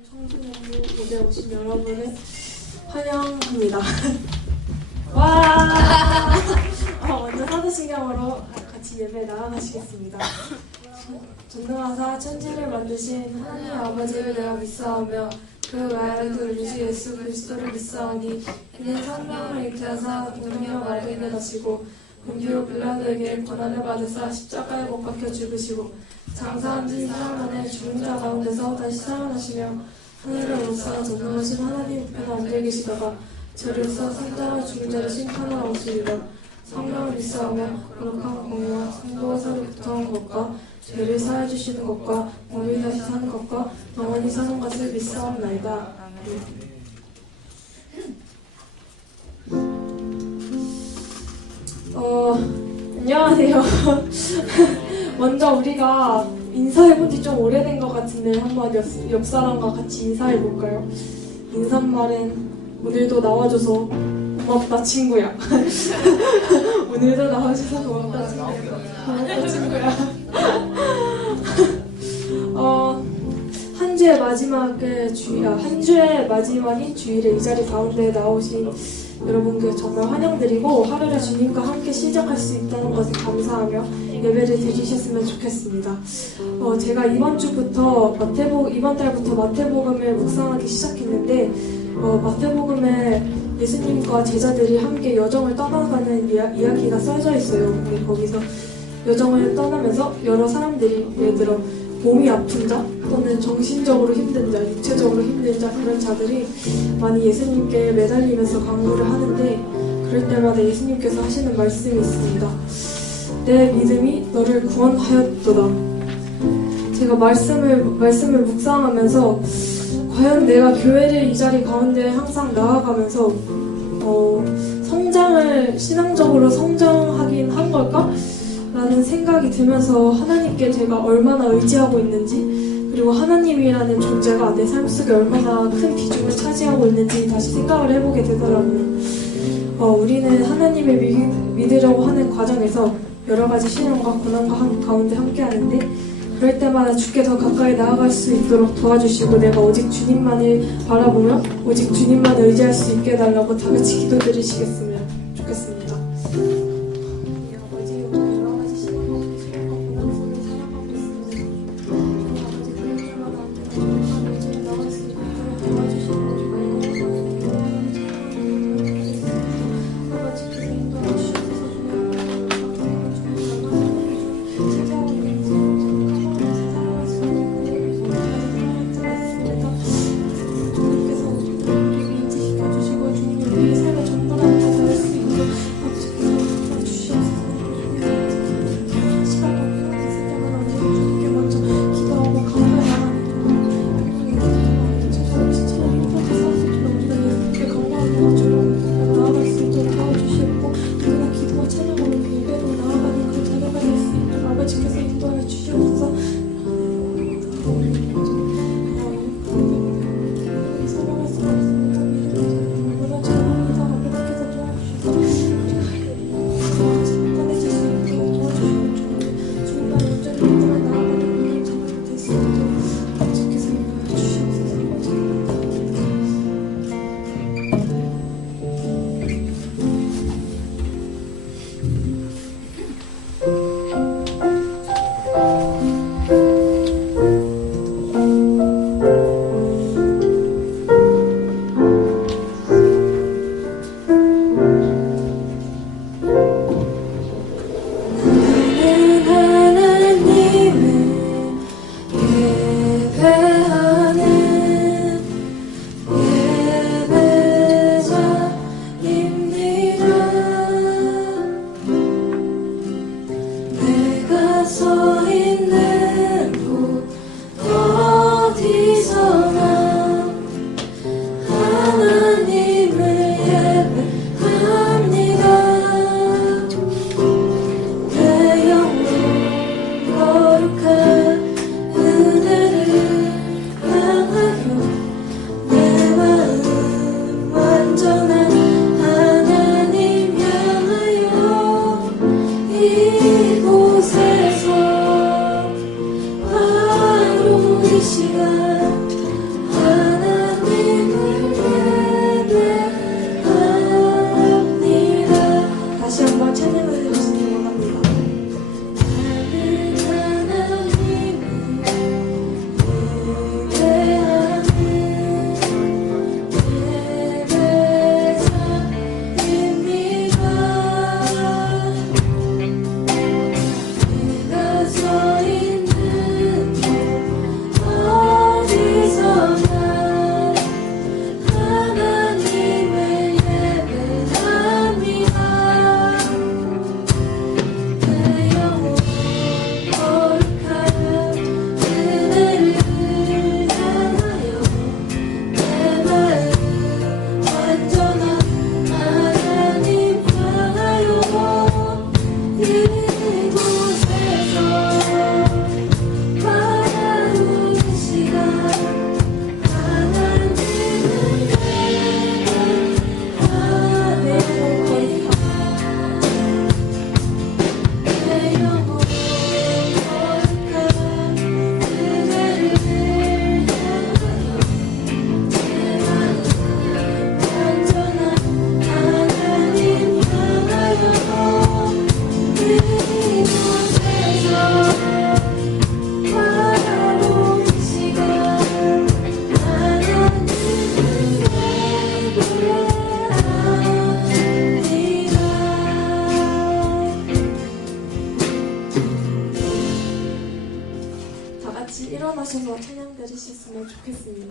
청소년부 무대에 오신 여러분을 환영합니다. 와! 먼저 사도신경으로 같이 예배 나아가시겠습니다. 전능하사 천지를 만드신 하나님 아버지를 내가 믿사오며 그 외아들 우리 주 예수 그리스도를 믿사오니 이는 성령을 잉태하사 동정녀 마리아에게 나시고 본디오 빌라도에게 고난을 받으사 십자가에 못 박혀 죽으시고 장사한 지 사흘 만에 죽은 자 가운데서 다시 살아나시며 하늘을 오사 전능하신 하나님 우편에 앉아 계시다가 저리로서 산자와 죽은 자를 심판하러 오시리라. 성령을 믿사오며 거룩한 공의와 성도와 서로 교통한 것과 죄를 사해 주시는 것과 몸이 다시 사는 것과 영원히 사는 것을 믿사옵나이다. 안녕하세요. 먼저 우리가 인사해본 지 좀 오래된 것 같은데 한번 옆 사람과 같이 인사해볼까요? 인사말은 오늘도 나와줘서 고맙다 친구야. 오늘도 나와줘서 고맙다 친구야. 고맙다 친구야. 한 주의 마지막인 주일에 이 자리 가운데 나오신 여러분께 정말 환영드리고 하루를 주님과 함께 시작할 수 있다는 것에 감사하며 예배를 드리셨으면 좋겠습니다. 제가 이번 달부터 마태복음을 묵상하기 시작했는데 마태복음에 예수님과 제자들이 함께 여정을 떠나가는 이야기가 써져 있어요. 근데 거기서 여정을 떠나면서 여러 사람들이 예를 들어 몸이 아픈 자 또는 정신적으로 힘든 자, 육체적으로 힘든 자 그런 자들이 많이 예수님께 매달리면서 강구를 하는데 그럴 때마다 예수님께서 하시는 말씀이 있습니다. 내 믿음이 너를 구원하였도다. 제가 말씀을 묵상하면서 과연 내가 교회를 이 자리 가운데 항상 나아가면서 신앙적으로 성장하긴 한 걸까? 라는 생각이 들면서 하나님께 제가 얼마나 의지하고 있는지 그리고 하나님이라는 존재가 내 삶 속에 얼마나 큰 비중을 차지하고 있는지 다시 생각을 해보게 되더라고요. 우리는 하나님을 믿으려고 하는 과정에서 여러 가지 시련과 고난과 가운데 함께 하는데 그럴 때마다 주께 더 가까이 나아갈 수 있도록 도와주시고 내가 오직 주님만을 바라보며 오직 주님만 의지할 수 있게 해달라고 다 같이 기도드리시겠으면 좋겠습니다. 주님께서 우리에게 인지시켜주시고 주님이 우리의 삶에 전부를 다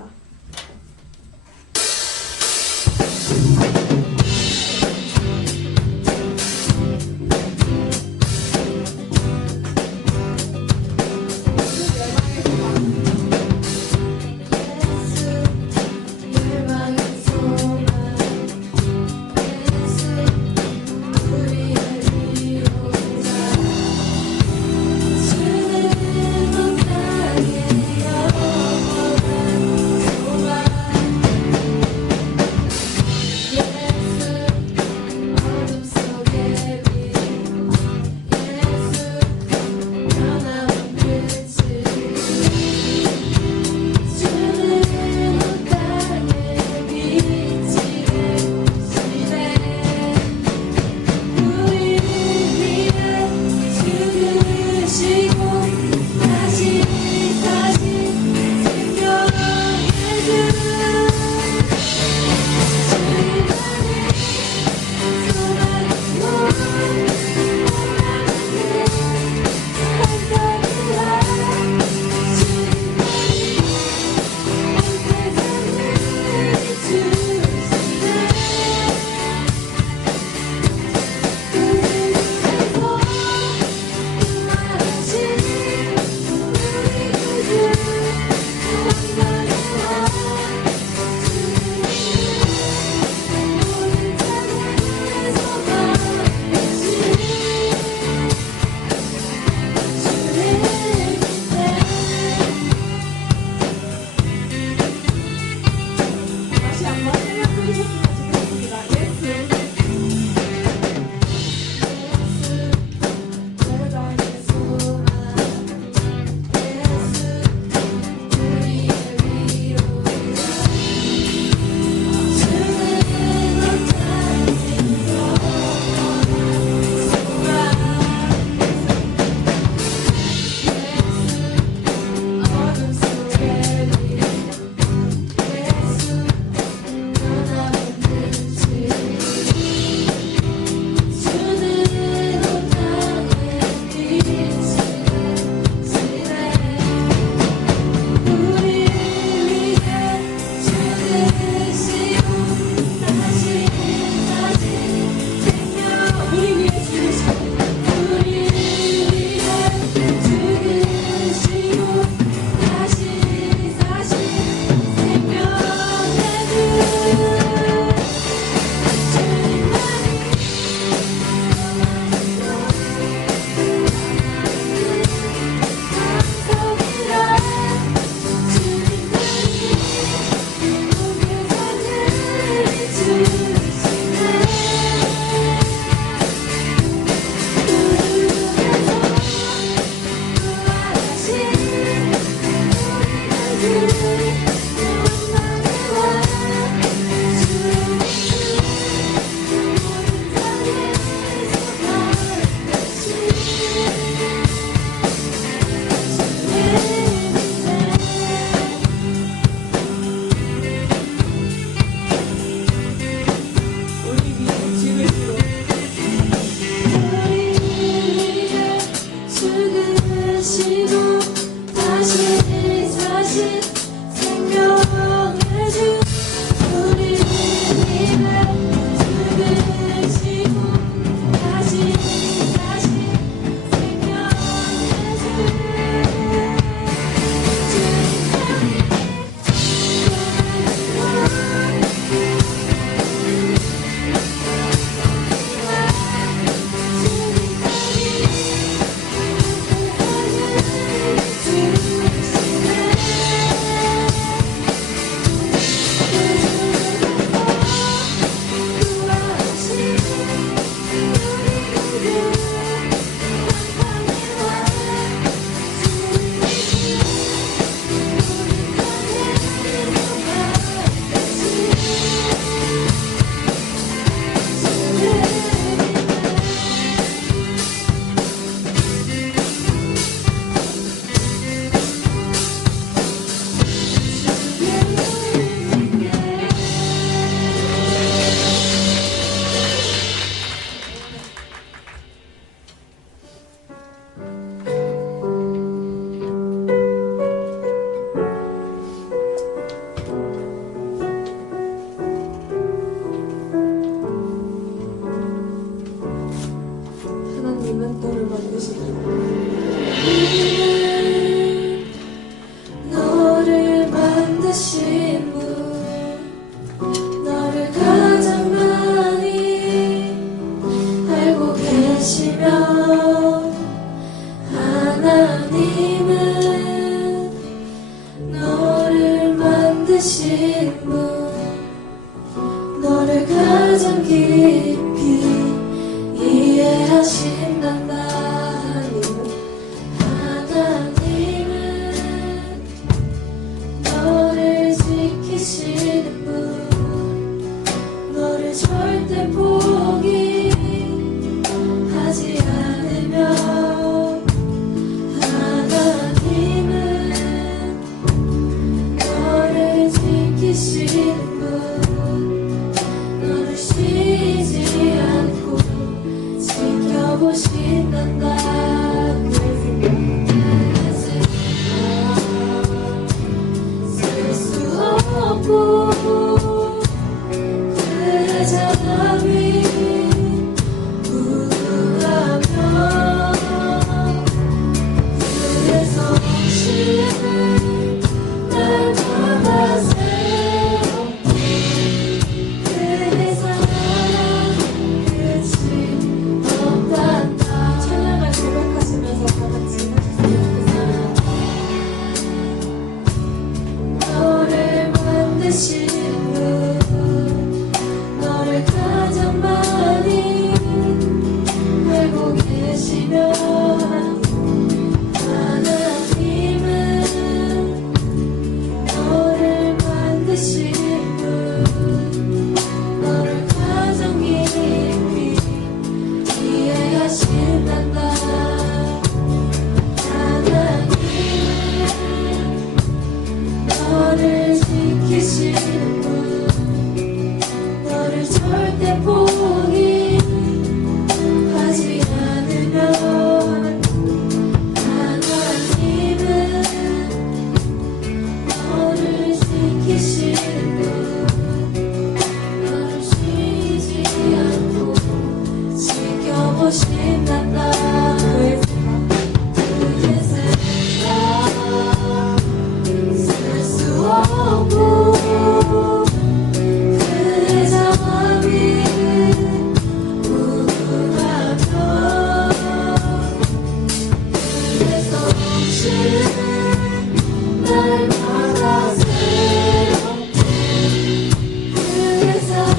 부탁드립니다. 주는 못하게 여호와는 계신 분 너를 가장 깊이 이해하신단다. 하나님은 너를 지키시는 분 너를 절대 포기하지 않으며 하나님은 너를 지키시는 분 너를 쉬지 않고 지켜보신단다. 쓸 수 없고 그의 자비 무궁하며 그의 성실은 날마다 새롭고 그의 사랑 끝이 없단다. 찬양을 고백하시면서 다같이 너를 만드신 분 너를 가장 많이 알고 계시며 하나님은 너를 만드신 분 너를 가장 깊이 이해하신단다. 하나님은 너를 지키시는 분 너를 절대 포기하지 않으며 하나님은 너를 지키시는 분 너를 쉬지 않고 지켜보신단다. 그의 생각 쓸 수 없고 그의 자비 무궁하며 그의 성실은 날마다 새롭고 그의 사랑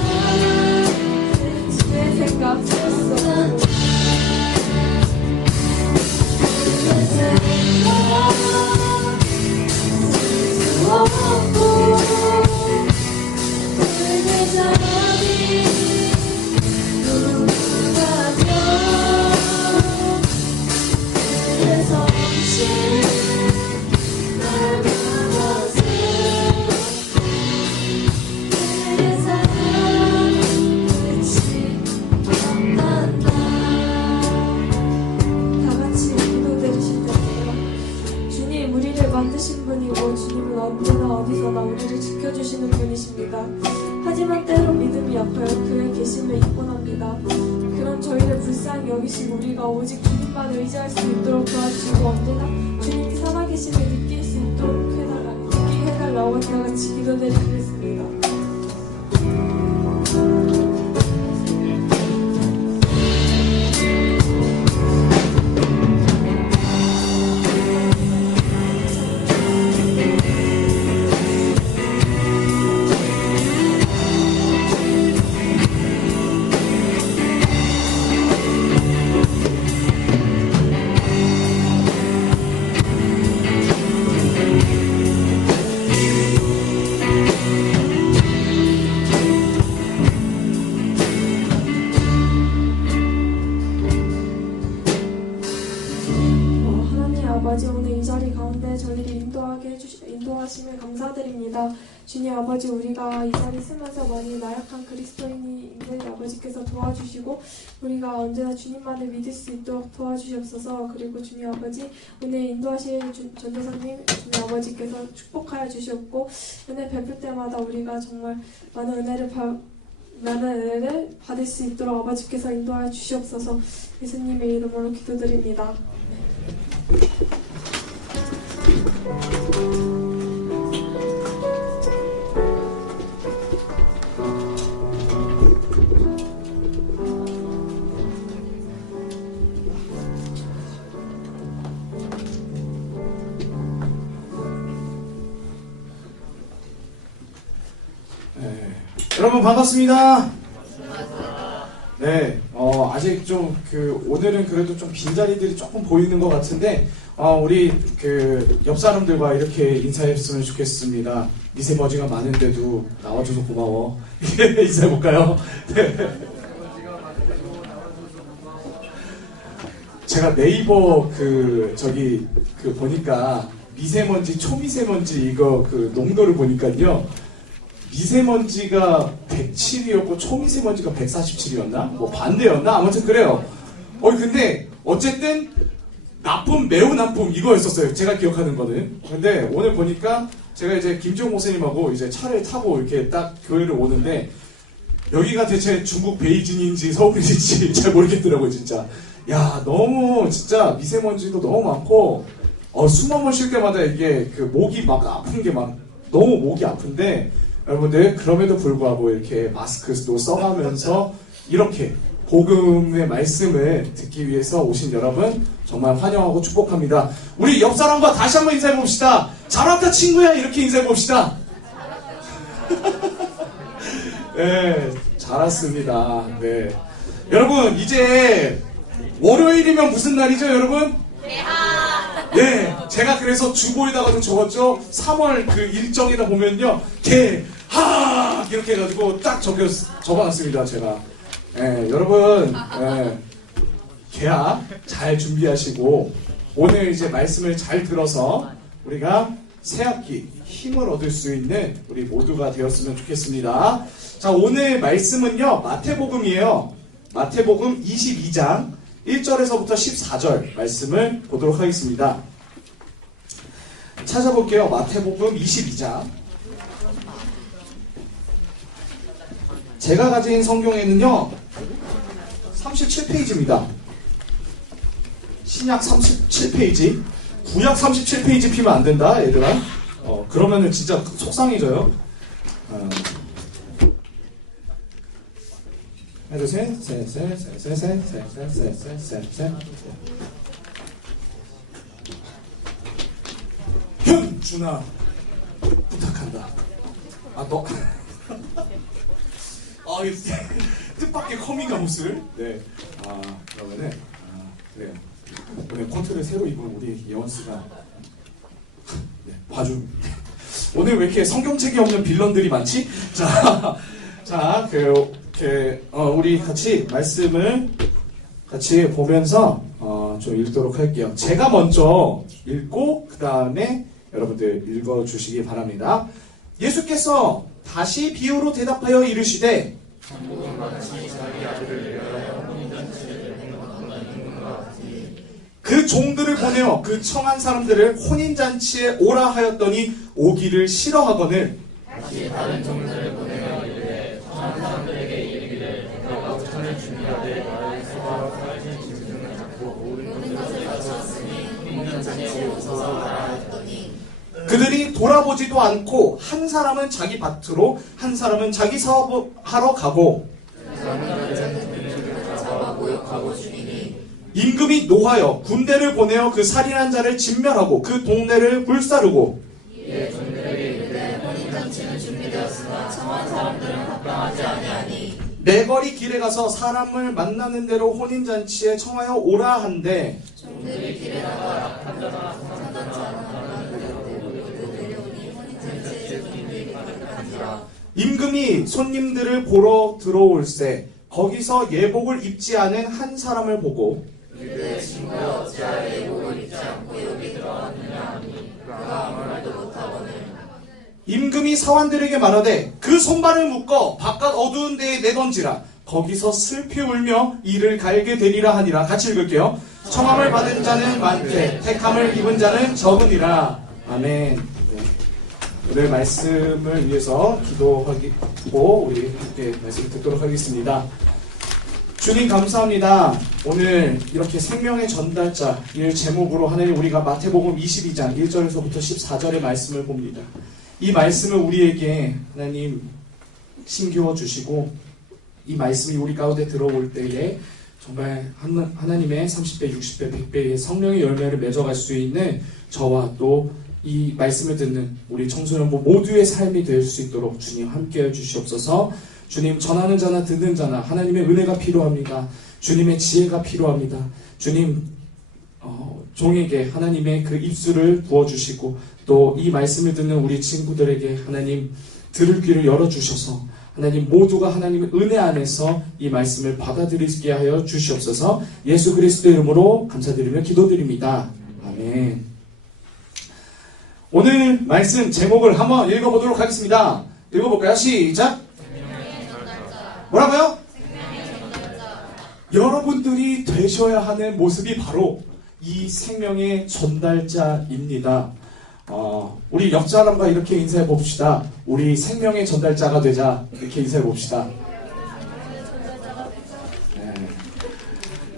내 생각 쓸수 없고 그의 생각 쓸 수 없고 그의 자비 무궁하며 그의 성실은 날마다 새롭고 그의 사랑 끝이 없단다. 다같이 기도드리실 때예요. 주님 우리를 만드신 분이고 주님은 언제나 어디서나 우리를 지켜주시는 분이십니다. 하지만 때로 믿음이 약하여 그의 계심을 잊곤 합니다. 그런 저희를 불쌍히 여기시고 우리가 오직 주님만 의지할 수 있도록 도와주시고 언제나 주님이 살아계심을 느끼게 해달라고 다같이 기도드리겠습니다. 아버지 오늘 이 자리 가운데 저희를 인도하심에 감사드립니다. 주님 아버지 우리가 이 자리 쓰면서 많이 나약한 그리스도인인들 아버지께서 도와주시고 우리가 언제나 주님만을 믿을 수 있도록 도와주시옵소서. 그리고 주님 아버지 오늘 인도하실 전도사님 주님 아버지께서 축복하여 주시옵고 은혜 베풀 때마다 우리가 정말 많은 은혜를 받을 수 있도록 아버지께서 인도하여 주시옵소서. 예수님의 이름으로 기도드립니다. 네. 여러분 반갑습니다. 네, 아직 좀 오늘은 그래도 좀 빈자리들이 조금 보이는 것 같은데, 우리 옆 사람들과 이렇게 인사했으면 좋겠습니다. 미세먼지가 많은데도 나와줘서 고마워. 인사해볼까요? 네. 제가 네이버 보니까 미세먼지, 초미세먼지 이거 농도를 보니까요. 미세먼지가 107이었고 초미세먼지가 147이었나? 뭐 반대였나? 아무튼 그래요. 근데 어쨌든 나쁨, 매우 나쁨 이거였었어요. 제가 기억하는 거는. 근데 오늘 보니까 제가 이제 김지용 목사님하고 이제 차를 타고 이렇게 딱 교회를 오는데 여기가 대체 중국 베이징인지 서울인지 잘 모르겠더라고요, 진짜. 야, 너무 진짜 미세먼지도 너무 많고 숨 한 번 쉴 때마다 이게 목이 막 아픈 게 막 너무 목이 아픈데 여러분들 그럼에도 불구하고 이렇게 마스크도 써가면서 이렇게 복음의 말씀을 듣기 위해서 오신 여러분 정말 환영하고 축복합니다. 우리 옆 사람과 다시 한번 인사해 봅시다. 잘 왔다 친구야 이렇게 인사해 봅시다. 네, 잘 왔습니다. 네, 여러분 이제 월요일이면 무슨 날이죠, 여러분? 네, 제가 그래서 주보에다가도 적었죠. 3월 일정에다 보면요, 개하 이렇게 해가지고 딱 적어놨습니다, 제가. 네, 여러분, 개학 잘 준비하시고 오늘 이제 말씀을 잘 들어서 우리가 새학기 힘을 얻을 수 있는 우리 모두가 되었으면 좋겠습니다. 자, 오늘 말씀은요, 마태복음이에요. 마태복음 22장 1절에서부터 14절 말씀을 보도록 하겠습니다. 찾아볼게요. 마태복음 22장. 제가 가진 성경에는요 37페이지입니다. 신약 37페이지, 구약 37페이지 피면 안 된다, 얘들아. 그러면은 진짜 속상해져요. 하나, 셋. 현준아, 부탁한다. 너. 이 뜻밖의 커밍아웃을. 네. 그러면은, 그래요. 오늘 코트를 새로 입은 우리 예원스가. 네, 봐준. 오늘 왜 이렇게 성경책이 없는 빌런들이 많지? 자, 우리 같이 말씀을 같이 보면서 좀 읽도록 할게요. 제가 먼저 읽고 그 다음에 여러분들 읽어주시기 바랍니다. 예수께서 다시 비유로 대답하여 이르시되 그 종들을 보내어 그 청한 사람들을 혼인잔치에 오라 하였더니 오기를 싫어하거늘 다시 다른 종들을 보내어 이르되 청한 사람들에게 이르기를 내가 우편을 준비하되 나의 소와 살진 짐승을 잡고 모든 것을 갖추었으니 혼인잔치에 오소서 하라 하였더니 그들이 돌아보지도 않고 한 사람은 자기 밭으로 한 사람은 자기 사업하러 가고 임금이 노하여 군대를 보내어 그 살인한 자를 진멸하고 그 동네를 불사르고 이에 종들에게 이르되 혼인잔치는 준비되었으나 청한 사람들은 합당하지 아니하니 내거리 길에 가서 사람을 만나는 대로 혼인잔치에 청하여 오라 한대 종들이 길에 나가 판단하나 판단치 않아 임금이 손님들을 보러 들어올세 거기서 예복을 입지 않은 한 사람을 보고 이르되 친구야 어찌하여 예복을 입지 않고 여기 들어왔느냐 하니 그가 아무 말도 못하거늘 임금이 사환들에게 말하되 그 손발을 묶어 바깥 어두운 데에 내던지라 거기서 슬피 울며 이를 갈게 되리라 하니라. 같이 읽을게요. 청함을 받은 자는 많되 택함을 입은 자는 적으니라. 아멘. 오늘 말씀을 위해서 기도하고 우리 함께 말씀을 듣도록 하겠습니다. 주님 감사합니다. 오늘 이렇게 생명의 전달자 이 제목으로 하나님 우리가 마태복음 22장 1절에서부터 14절의 말씀을 봅니다. 이 말씀을 우리에게 하나님 심기워 주시고 이 말씀이 우리 가운데 들어올 때에 정말 하나님의 30배, 60배, 100배의 성령의 열매를 맺어갈 수 있는 저와 또 이 말씀을 듣는 우리 청소년부 모두의 삶이 될 수 있도록 주님 함께해 주시옵소서. 주님, 전하는 자나 듣는 자나 하나님의 은혜가 필요합니다. 주님의 지혜가 필요합니다. 주님, 종에게 하나님의 그 입술을 부어주시고 또 이 말씀을 듣는 우리 친구들에게 하나님 들을 귀를 열어주셔서 하나님 모두가 하나님의 은혜 안에서 이 말씀을 받아들이게 하여 주시옵소서. 예수 그리스도 이름으로 감사드리며 기도드립니다. 아멘. 오늘 말씀 제목을 한번 읽어보도록 하겠습니다. 읽어볼까요? 시작! 뭐라고요? 여러분들이 되셔야 하는 모습이 바로 이 생명의 전달자입니다. 우리 옆 사람과 이렇게 인사해 봅시다. 우리 생명의 전달자가 되자. 이렇게 인사해 봅시다. 네.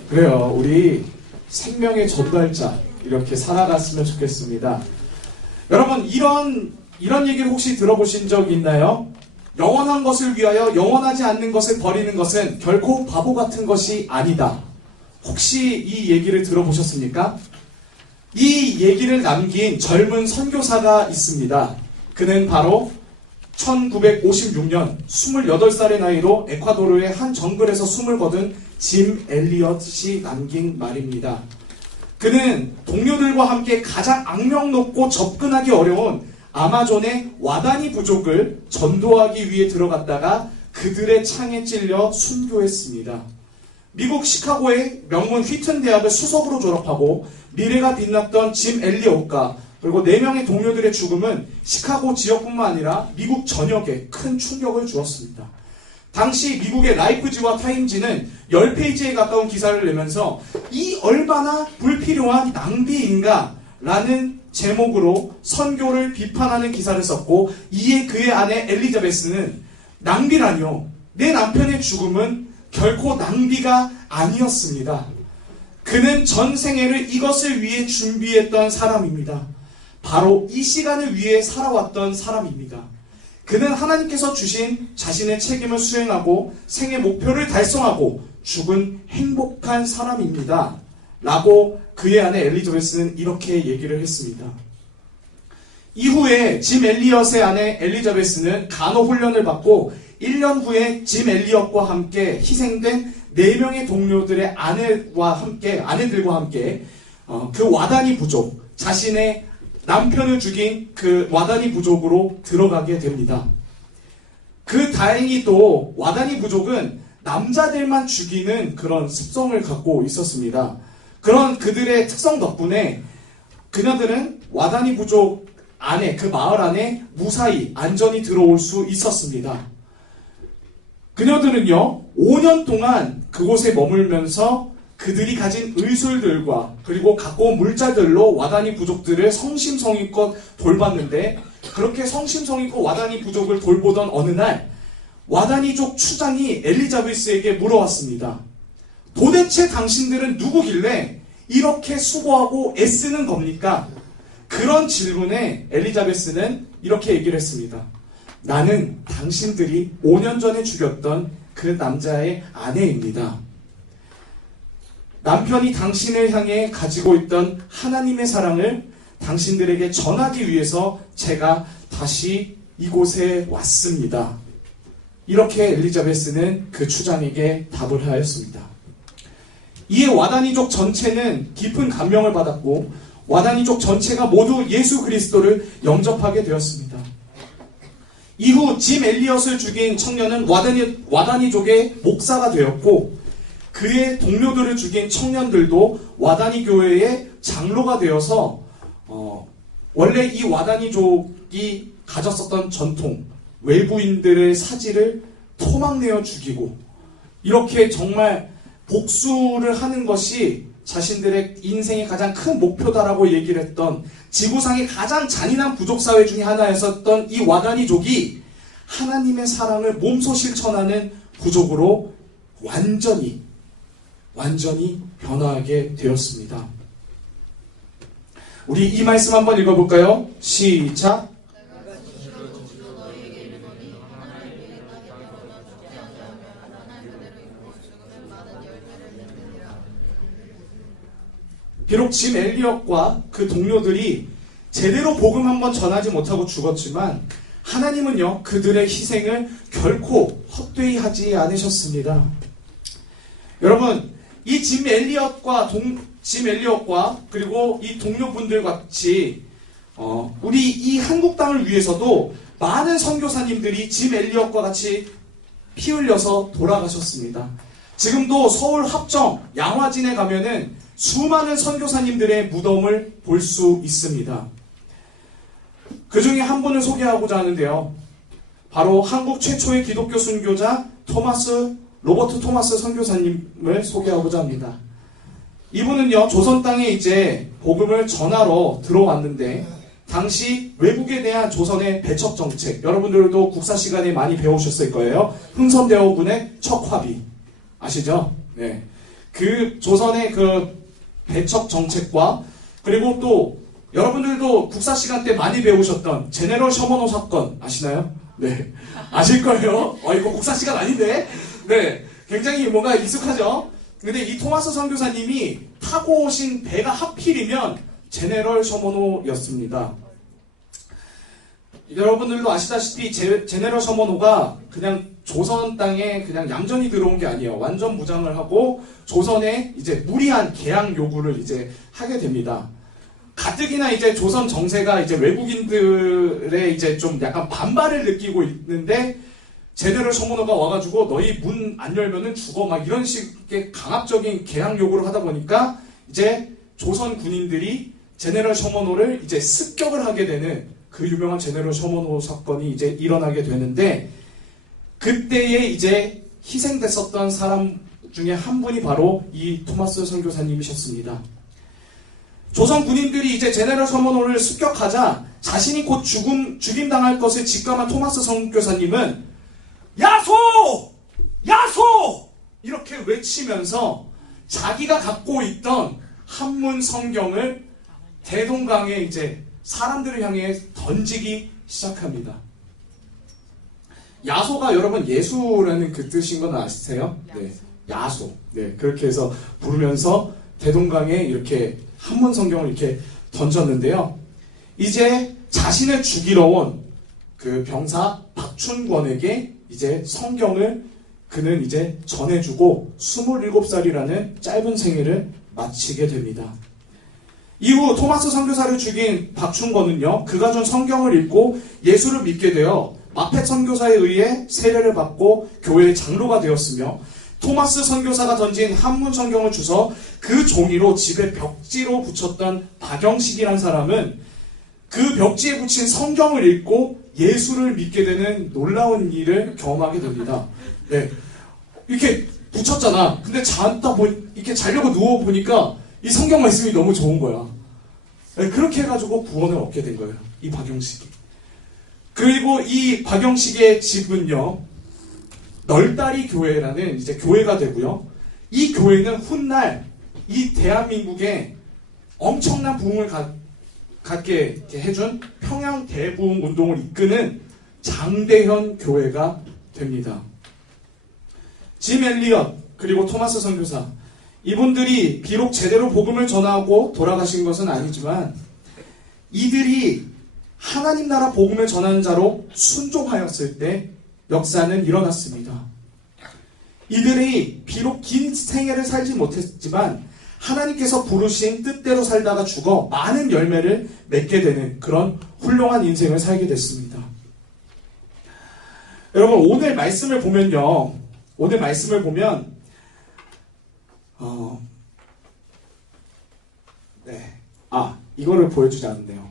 그래요. 우리 생명의 전달자 이렇게 살아갔으면 좋겠습니다. 여러분 이런 얘기를 혹시 들어보신 적 있나요? 영원한 것을 위하여 영원하지 않는 것을 버리는 것은 결코 바보 같은 것이 아니다. 혹시 이 얘기를 들어보셨습니까? 이 얘기를 남긴 젊은 선교사가 있습니다. 그는 바로 1956년 28살의 나이로 에콰도르의 한 정글에서 숨을 거둔 짐 엘리엇이 남긴 말입니다. 그는 동료들과 함께 가장 악명 높고 접근하기 어려운 아마존의 와다니 부족을 전도하기 위해 들어갔다가 그들의 창에 찔려 순교했습니다. 미국 시카고의 명문 휘튼 대학을 수석으로 졸업하고 미래가 빛났던 짐 엘리엇과 그리고 4명의 동료들의 죽음은 시카고 지역뿐만 아니라 미국 전역에 큰 충격을 주었습니다. 당시 미국의 라이프지와 타임지는 10페이지에 가까운 기사를 내면서 이 얼마나 불필요한 낭비인가 라는 제목으로 선교를 비판하는 기사를 썼고 이에 그의 아내 엘리자베스는 낭비라뇨. 내 남편의 죽음은 결코 낭비가 아니었습니다. 그는 전 생애를 이것을 위해 준비했던 사람입니다. 바로 이 시간을 위해 살아왔던 사람입니다. 그는 하나님께서 주신 자신의 책임을 수행하고 생애 목표를 달성하고 죽은 행복한 사람입니다. 라고 그의 아내 엘리자베스는 이렇게 얘기를 했습니다. 이후에 짐 엘리엇의 아내 엘리자베스는 간호 훈련을 받고 1년 후에 짐 엘리엇과 함께 희생된 4명의 동료들의 아내들과 함께 그 와다니 부족, 자신의 남편을 죽인 그 와다니 부족으로 들어가게 됩니다. 그 다행히 또 와다니 부족은 남자들만 죽이는 그런 습성을 갖고 있었습니다. 그런 그들의 특성 덕분에 그녀들은 와다니 부족 안에, 그 마을 안에 무사히 안전히 들어올 수 있었습니다. 그녀들은요, 5년 동안 그곳에 머물면서 그들이 가진 의술들과 그리고 갖고 온 물자들로 와다니 부족들을 성심성의껏 돌봤는데, 그렇게 성심성의껏 와다니 부족을 돌보던 어느 날 와다니족 추장이 엘리자베스에게 물어왔습니다. 도대체 당신들은 누구길래 이렇게 수고하고 애쓰는 겁니까? 그런 질문에 엘리자베스는 이렇게 얘기를 했습니다. 나는 당신들이 5년 전에 죽였던 그 남자의 아내입니다. 남편이 당신을 향해 가지고 있던 하나님의 사랑을 당신들에게 전하기 위해서 제가 다시 이곳에 왔습니다. 이렇게 엘리자베스는 그 추장에게 답을 하였습니다. 이에 와다니족 전체는 깊은 감명을 받았고 와다니족 전체가 모두 예수 그리스도를 영접하게 되었습니다. 이후 짐 엘리엇을 죽인 청년은 와다니족의 목사가 되었고 그의 동료들을 죽인 청년들도 와다니 교회의 장로가 되어서 원래 이 와다니족이 가졌었던 전통, 외부인들의 사지를 토막내어 죽이고 이렇게 정말 복수를 하는 것이 자신들의 인생의 가장 큰 목표다라고 얘기를 했던 지구상의 가장 잔인한 부족사회 중에 하나였었던 이 와다니족이 하나님의 사랑을 몸소 실천하는 부족으로 완전히 변화하게 되었습니다. 우리 이 말씀 한번 읽어볼까요? 시작! 비록 짐 엘리엇과 그 동료들이 제대로 복음 한번 전하지 못하고 죽었지만 하나님은요, 그들의 희생을 결코 헛되이 하지 않으셨습니다. 여러분, 이 짐 엘리엇과 그리고 이 동료분들 같이 우리 이 한국 땅을 위해서도 많은 선교사님들이 짐 엘리엇과 같이 피 흘려서 돌아가셨습니다. 지금도 서울 합정 양화진에 가면은 수많은 선교사님들의 무덤을 볼 수 있습니다. 그 중에 한 분을 소개하고자 하는데요. 바로 한국 최초의 기독교 순교자 로버트 토마스 선교사님을 소개하고자 합니다. 이분은요, 조선 땅에 이제 복음을 전하러 들어왔는데, 당시 외국에 대한 조선의 배척 정책, 여러분들도 국사 시간에 많이 배우셨을 거예요. 흥선대원군의 척화비 아시죠? 네. 그 조선의 그 배척 정책과, 그리고 또 여러분들도 국사 시간 때 많이 배우셨던 제네럴 셔먼호 사건 아시나요? 네. 아실 거예요. 이거 국사 시간 아닌데? 네. 굉장히 뭔가 익숙하죠? 근데 이 토마스 선교사님이 타고 오신 배가 하필이면 제네럴 셔먼호였습니다. 여러분들도 아시다시피 제네럴 셔먼호가 그냥 조선 땅에 그냥 얌전히 들어온 게 아니에요. 완전 무장을 하고 조선에 이제 무리한 개항 요구를 이제 하게 됩니다. 가뜩이나 이제 조선 정세가 이제 외국인들의 이제 좀 약간 반발을 느끼고 있는데, 제네럴 셔먼호가 와가지고 너희 문 안 열면은 죽어 막 이런 식의 강압적인 개항 요구를 하다 보니까 이제 조선 군인들이 제네럴 셔먼호를 이제 습격을 하게 되는 그 유명한 제네럴 셔먼호 사건이 이제 일어나게 되는데, 그때에 이제 희생됐었던 사람 중에 한 분이 바로 이 토마스 선교사님이셨습니다. 조선 군인들이 이제 제네럴 셔먼호를 습격하자 자신이 곧 죽임당할 것을 직감한 토마스 선교사님은 야소! 야소! 이렇게 외치면서 자기가 갖고 있던 한문 성경을 대동강에 이제 사람들을 향해 던지기 시작합니다. 야소가 여러분 예수라는 그 뜻인 건 아시세요? 네. 야소. 네. 그렇게 해서 부르면서 대동강에 이렇게 한문 성경을 이렇게 던졌는데요. 이제 자신을 죽이러 온 그 병사 박춘권에게 이제 성경을 그는 이제 전해주고 27살이라는 짧은 생애를 마치게 됩니다. 이후 토마스 선교사를 죽인 박춘권은요, 그가 준 성경을 읽고 예수를 믿게 되어 마펫 선교사에 의해 세례를 받고 교회의 장로가 되었으며, 토마스 선교사가 던진 한문 성경을 주워 그 종이로 집에 벽지로 붙였던 박영식이라는 사람은 그 벽지에 붙인 성경을 읽고 예수를 믿게 되는 놀라운 일을 경험하게 됩니다. 네. 이렇게 붙였잖아. 근데 이렇게 자려고 누워보니까 이 성경 말씀이 너무 좋은 거야. 네, 그렇게 해가지고 구원을 얻게 된 거예요. 이 박영식이. 그리고 이 박영식의 집은요, 널다리 교회라는 이제 교회가 되고요. 이 교회는 훗날 이 대한민국에 엄청난 부흥을 갖게 해준 평양 대부흥 운동을 이끄는 장대현 교회가 됩니다. 짐 엘리엇 그리고 토마스 선교사, 이분들이 비록 제대로 복음을 전하고 돌아가신 것은 아니지만 이들이 하나님 나라 복음을 전하는 자로 순종하였을 때 역사는 일어났습니다. 이들이 비록 긴 생애를 살지 못했지만 하나님께서 부르신 뜻대로 살다가 죽어 많은 열매를 맺게 되는 그런 훌륭한 인생을 살게 됐습니다. 여러분, 오늘 말씀을 보면요, 이거를 보여주지 않았네요.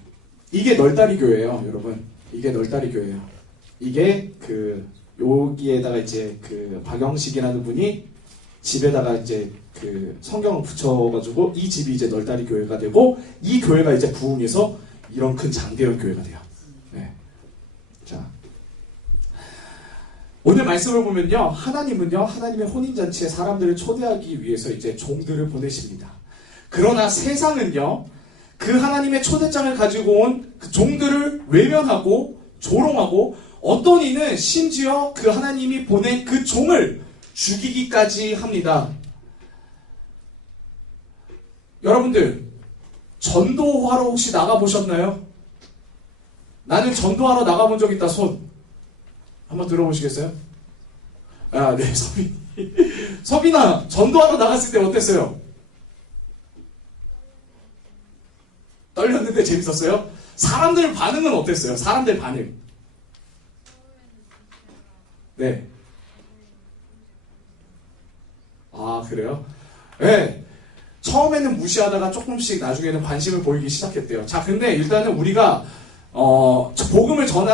이게 널다리 교회예요, 여러분. 이게 널다리 교회예요. 이게 여기에다가 이제 박영식이라는 분이 집에다가 이제 성경을 붙여가지고 이 집이 이제 널다리 교회가 되고, 이 교회가 이제 부흥해서 이런 큰 장대현 교회가 돼요. 네. 자, 오늘 말씀을 보면요, 하나님은요, 하나님의 혼인잔치에 사람들을 초대하기 위해서 이제 종들을 보내십니다. 그러나 세상은요, 그 하나님의 초대장을 가지고 온 그 종들을 외면하고 조롱하고, 어떤 이는 심지어 그 하나님이 보낸 그 종을 죽이기까지 합니다. 여러분들, 전도하러 혹시 나가보셨나요? 나는 전도하러 나가본 적 있다. 손 한번 들어보시겠어요? 아, 네, 서빈아, 전도하러 나갔을 때 어땠어요? 떨렸는데 재밌었어요? 사람들 반응은 어땠어요? 사람들 반응. 네. 아, 그래요? 네. 처음에는 무시하다가 조금씩 나중에는 관심을 보이기 시작했대요. 자, 근데 일단은 우리가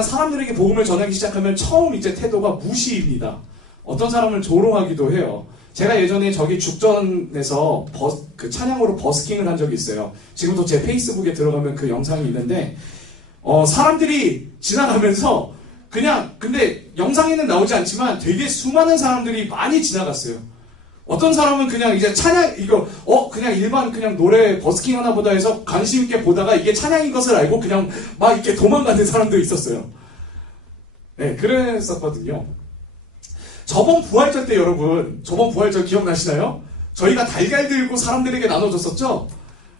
사람들에게 복음을 전하기 시작하면 처음 이제 태도가 무시입니다. 어떤 사람은 조롱하기도 해요. 제가 예전에 저기 죽전에서 찬양으로 버스킹을 한 적이 있어요. 지금도 제 페이스북에 들어가면 그 영상이 있는데, 사람들이 지나가면서 근데 영상에는 나오지 않지만 되게 수많은 사람들이 많이 지나갔어요. 어떤 사람은 그냥 이제 그냥 일반 그냥 노래 버스킹 하나 보다 해서 관심 있게 보다가 이게 찬양인 것을 알고 그냥 막 이렇게 도망가는 사람도 있었어요. 네, 그랬었거든요. 저번 부활절 때 여러분, 저번 부활절 기억나시나요? 저희가 달걀 들고 사람들에게 나눠줬었죠?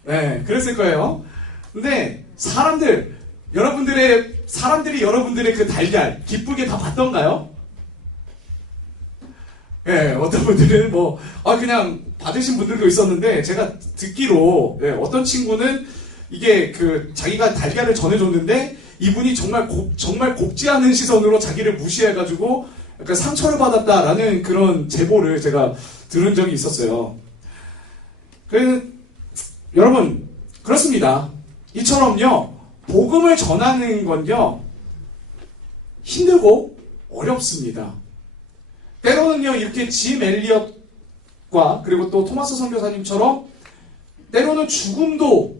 네, 그랬을 거예요. 근데 사람들이 여러분들의 그 달걀 기쁘게 다 받던가요? 예, 어떤 분들은 그냥 받으신 분들도 있었는데, 제가 듣기로, 어떤 친구는 이게 자기가 달걀을 전해줬는데, 이분이 정말 곱지 않은 시선으로 자기를 무시해가지고, 약간 상처를 받았다라는 그런 제보를 제가 들은 적이 있었어요. 여러분, 그렇습니다. 이처럼요, 복음을 전하는 건요, 힘들고 어렵습니다. 때로는요, 이렇게 짐 엘리엇과 그리고 또 토마스 선교사님처럼 때로는 죽음도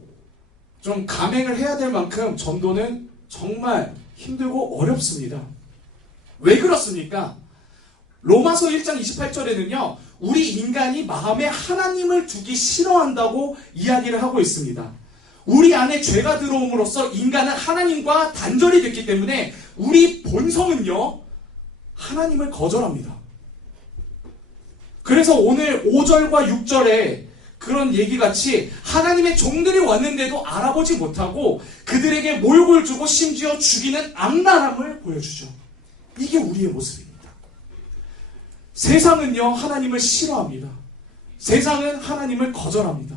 좀 감행을 해야 될 만큼 전도는 정말 힘들고 어렵습니다. 왜 그렇습니까? 로마서 1장 28절에는요, 우리 인간이 마음에 하나님을 두기 싫어한다고 이야기를 하고 있습니다. 우리 안에 죄가 들어옴으로써 인간은 하나님과 단절이 됐기 때문에 우리 본성은요, 하나님을 거절합니다. 그래서 오늘 5절과 6절에 그런 얘기같이 하나님의 종들이 왔는데도 알아보지 못하고 그들에게 모욕을 주고 심지어 죽이는 악랄함을 보여주죠. 이게 우리의 모습입니다. 세상은요, 하나님을 싫어합니다. 세상은 하나님을 거절합니다.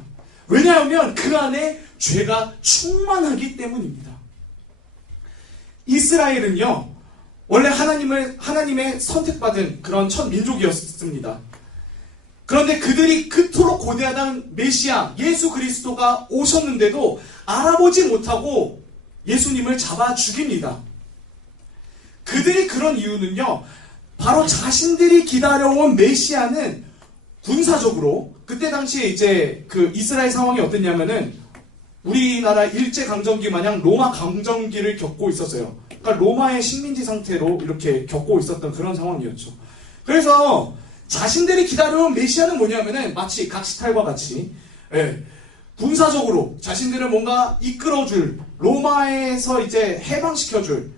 왜냐하면 그 안에 죄가 충만하기 때문입니다. 이스라엘은요, 원래 하나님의 선택받은 그런 첫 민족이었습니다. 그런데 그들이 그토록 고대하던 메시아 예수 그리스도가 오셨는데도 알아보지 못하고 예수님을 잡아 죽입니다. 그들이 그런 이유는요, 바로 자신들이 기다려온 메시아는 군사적으로, 그때 당시에 이제 이스라엘 상황이 어땠냐면은 우리나라 일제강점기 마냥 로마 강점기를 겪고 있었어요. 그러니까 로마의 식민지 상태로 이렇게 겪고 있었던 그런 상황이었죠. 그래서 자신들이 기다려온 메시아는 뭐냐면은 마치 각시탈과 같이, 군사적으로 자신들을 뭔가 이끌어줄, 로마에서 이제 해방시켜줄,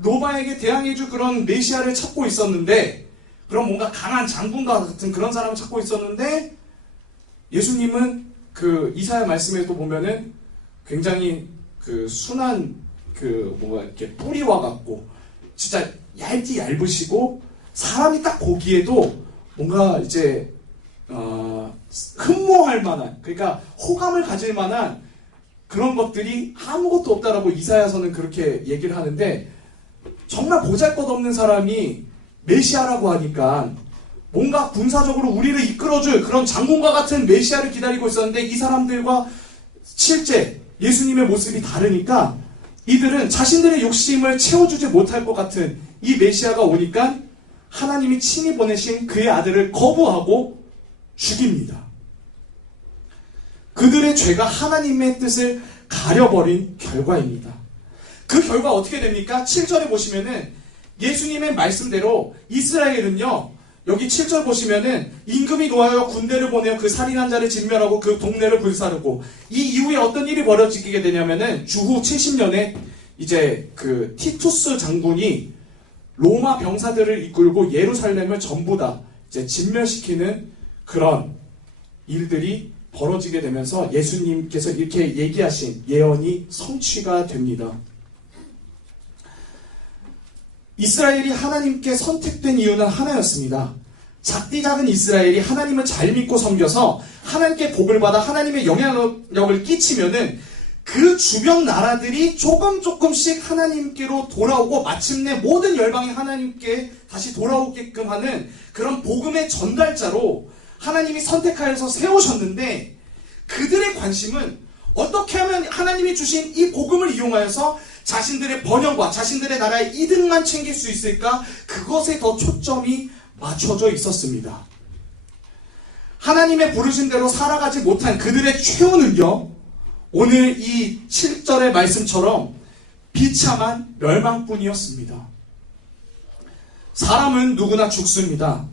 로마에게 대항해줄 그런 메시아를 찾고 있었는데, 그런 뭔가 강한 장군과 같은 그런 사람을 찾고 있었는데, 예수님은 이사야 말씀에도 보면은 굉장히 순한 뭔가 이렇게 뿌리와 같고, 진짜 얇으시고, 사람이 딱 보기에도 뭔가 이제 흠모할 만한, 그러니까 호감을 가질 만한 그런 것들이 아무것도 없다라고 이사야서는 그렇게 얘기를 하는데, 정말 보잘것없는 사람이 메시아라고 하니까 뭔가 군사적으로 우리를 이끌어줄 그런 장군과 같은 메시아를 기다리고 있었는데, 이 사람들과 실제 예수님의 모습이 다르니까 이들은 자신들의 욕심을 채워주지 못할 것 같은 이 메시아가 오니까 하나님이 친히 보내신 그의 아들을 거부하고 죽입니다. 그들의 죄가 하나님의 뜻을 가려버린 결과입니다. 그 결과 어떻게 됩니까? 7절에 보시면은 예수님의 말씀대로 이스라엘은요, 여기 7절 보시면은 임금이 노하여 군대를 보내어 그 살인한 자를 진멸하고 그 동네를 불사르고, 이 이후에 어떤 일이 벌어지게 되냐면은 주후 70년에 이제 티투스 장군이 로마 병사들을 이끌고 예루살렘을 전부 다 이제 진멸시키는 그런 일들이 벌어지게 되면서 예수님께서 이렇게 얘기하신 예언이 성취가 됩니다. 이스라엘이 하나님께 선택된 이유는 하나였습니다. 작디 작은 이스라엘이 하나님을 잘 믿고 섬겨서 하나님께 복을 받아 하나님의 영향력을 끼치면은 그 주변 나라들이 조금씩 하나님께로 돌아오고 마침내 모든 열방이 하나님께 다시 돌아오게끔 하는 그런 복음의 전달자로 하나님이 선택하여서 세우셨는데, 그들의 관심은 어떻게 하면 하나님이 주신 이 복음을 이용하여서 자신들의 번영과 자신들의 나라의 이득만 챙길 수 있을까? 그것에 더 초점이 맞춰져 있었습니다. 하나님의 부르신 대로 살아가지 못한 그들의 최후는요, 오늘 이 7절의 말씀처럼 비참한 멸망뿐이었습니다. 사람은 누구나 죽습니다.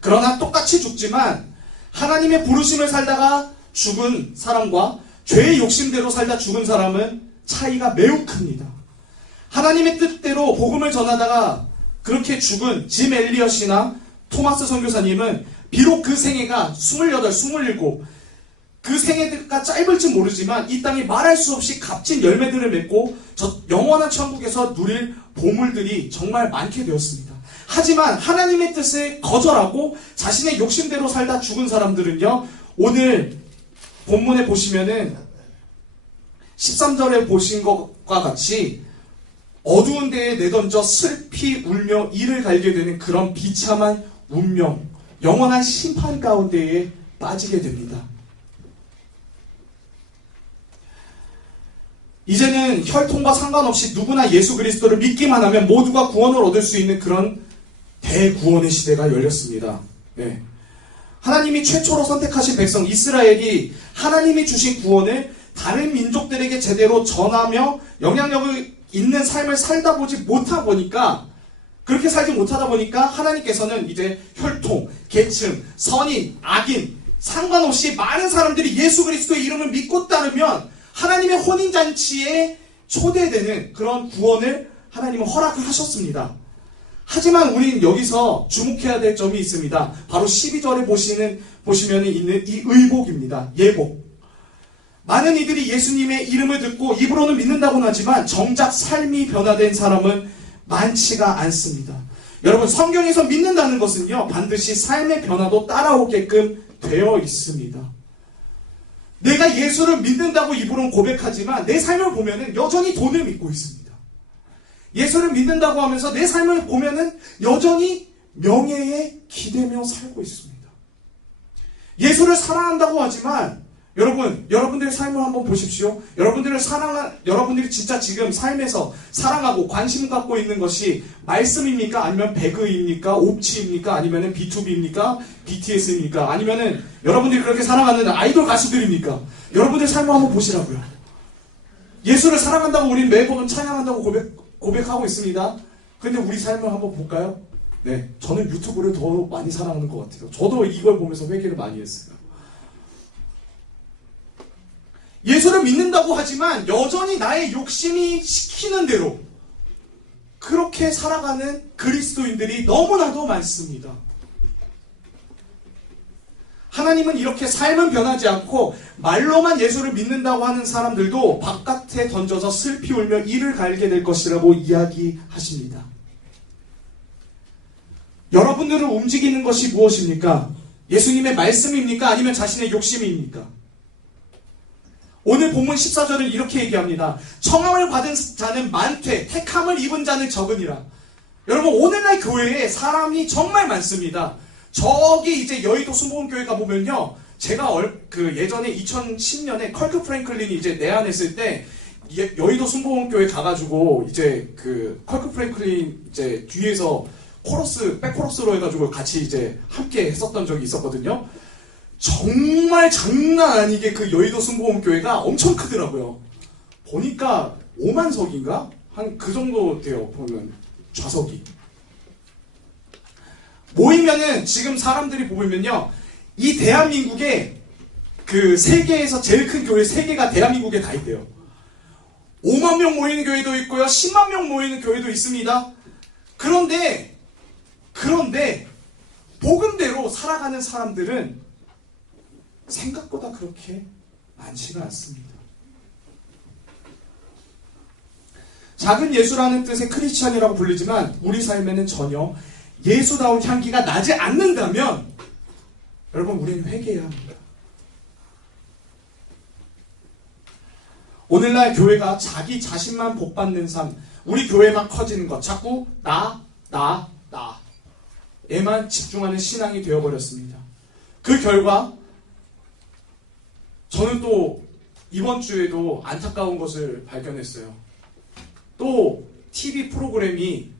그러나 똑같이 죽지만 하나님의 부르심을 살다가 죽은 사람과 죄의 욕심대로 살다 죽은 사람은 차이가 매우 큽니다. 하나님의 뜻대로 복음을 전하다가 그렇게 죽은 짐 엘리엇이나 토마스 선교사님은 비록 그 생애가 28, 27, 그 생애가 짧을지 모르지만 이 땅에 말할 수 없이 값진 열매들을 맺고 저 영원한 천국에서 누릴 보물들이 정말 많게 되었습니다. 하지만 하나님의 뜻을 거절하고 자신의 욕심대로 살다 죽은 사람들은요, 오늘 본문에 보시면은 13절에 보신 것과 같이 어두운 데에 내던져 슬피 울며 이를 갈게 되는 그런 비참한 운명, 영원한 심판 가운데에 빠지게 됩니다. 이제는 혈통과 상관없이 누구나 예수 그리스도를 믿기만 하면 모두가 구원을 얻을 수 있는 그런 대구원의 시대가 열렸습니다. 네. 하나님이 최초로 선택하신 백성 이스라엘이 하나님이 주신 구원을 다른 민족들에게 제대로 전하며 영향력을 있는 삶을 살다 보지 못하다 보니까, 그렇게 살지 못하다 보니까 하나님께서는 이제 혈통, 계층, 선인, 악인 상관없이 많은 사람들이 예수 그리스도의 이름을 믿고 따르면 하나님의 혼인잔치에 초대되는 그런 구원을 하나님은 허락을 하셨습니다. 하지만 우리는 여기서 주목해야 될 점이 있습니다. 바로 12절에 보시면 있는 이 의복입니다. 예복. 많은 이들이 예수님의 이름을 듣고 입으로는 믿는다고는 하지만 정작 삶이 변화된 사람은 많지가 않습니다. 여러분, 성경에서 믿는다는 것은요, 반드시 삶의 변화도 따라오게끔 되어 있습니다. 내가 예수를 믿는다고 입으로는 고백하지만 내 삶을 보면은 여전히 돈을 믿고 있습니다. 예수를 믿는다고 하면서 내 삶을 보면은 여전히 명예에 기대며 살고 있습니다. 예수를 사랑한다고 하지만 여러분들의 삶을 한번 보십시오. 여러분들이 진짜 지금 삶에서 사랑하고 관심 갖고 있는 것이 말씀입니까? 아니면 배그입니까? 옵치입니까? 아니면 B2B입니까? BTS입니까? 아니면은 여러분들이 그렇게 사랑하는 아이돌 가수들입니까? 여러분들의 삶을 한번 보시라고요. 예수를 사랑한다고 우리는 매번 찬양한다고 고백하고 있습니다. 근데 우리 삶을 한번 볼까요? 네, 저는 유튜브를 더 많이 사랑하는 것 같아요. 저도 이걸 보면서 회개를 많이 했어요. 예수를 믿는다고 하지만 여전히 나의 욕심이 시키는 대로 그렇게 살아가는 그리스도인들이 너무나도 많습니다. 하나님은 이렇게 삶은 변하지 않고 말로만 예수를 믿는다고 하는 사람들도 바깥에 던져서 슬피 울며 이를 갈게 될 것이라고 이야기하십니다. 여러분들을 움직이는 것이 무엇입니까? 예수님의 말씀입니까? 아니면 자신의 욕심입니까? 오늘 본문 14절은 이렇게 얘기합니다. 청함을 받은 자는 많되 택함을 입은 자는 적으니라. 여러분, 오늘날 교회에 사람이 정말 많습니다. 저기 이제 여의도 순복음교회 가보면요, 제가 예전에 2010년에 컬크 프랭클린이 이제 내한했을 때 여의도 순복음교회 가가지고 이제 그 컬크 프랭클린 이제 뒤에서 백코러스로 해가지고 같이 이제 함께 했었던 적이 있었거든요. 정말 장난 아니게 그 여의도 순복음교회가 엄청 크더라고요. 보니까 5만석인가? 한 그 정도 돼요, 보면 좌석이. 모이면은 지금 사람들이 보면요, 이 대한민국에 그 세계에서 제일 큰 교회 3개가 대한민국에 다 있대요. 5만 명 모이는 교회도 있고요, 10만 명 모이는 교회도 있습니다. 그런데 복음대로 살아가는 사람들은 생각보다 그렇게 많지가 않습니다. 작은 예수라는 뜻의 크리스찬이라고 불리지만 우리 삶에는 전혀 예수다운 향기가 나지 않는다면 여러분 우리는 회개해야 합니다. 오늘날 교회가 자기 자신만 복받는 삶, 우리 교회만 커지는 것, 자꾸 나에만 집중하는 신앙이 되어버렸습니다. 그 결과 저는 또 이번 주에도 안타까운 것을 발견했어요. 또 TV 프로그램이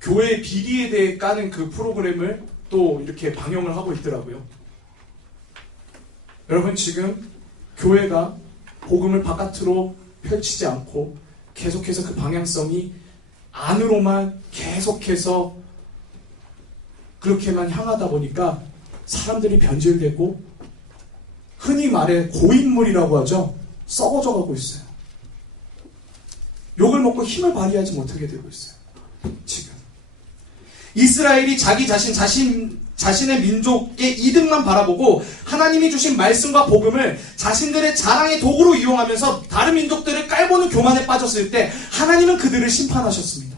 교회 비리에 대해 까는 그 프로그램을 또 이렇게 방영을 하고 있더라고요. 여러분 지금 교회가 복음을 바깥으로 펼치지 않고 계속해서 그 방향성이 안으로만 계속해서 그렇게만 향하다 보니까 사람들이 변질되고 흔히 말해 고인물이라고 하죠. 썩어져 가고 있어요. 욕을 먹고 힘을 발휘하지 못하게 되고 있어요. 지금 이스라엘이 자기 자신의 민족의 이득만 바라보고 하나님이 주신 말씀과 복음을 자신들의 자랑의 도구로 이용하면서 다른 민족들을 깔보는 교만에 빠졌을 때 하나님은 그들을 심판하셨습니다.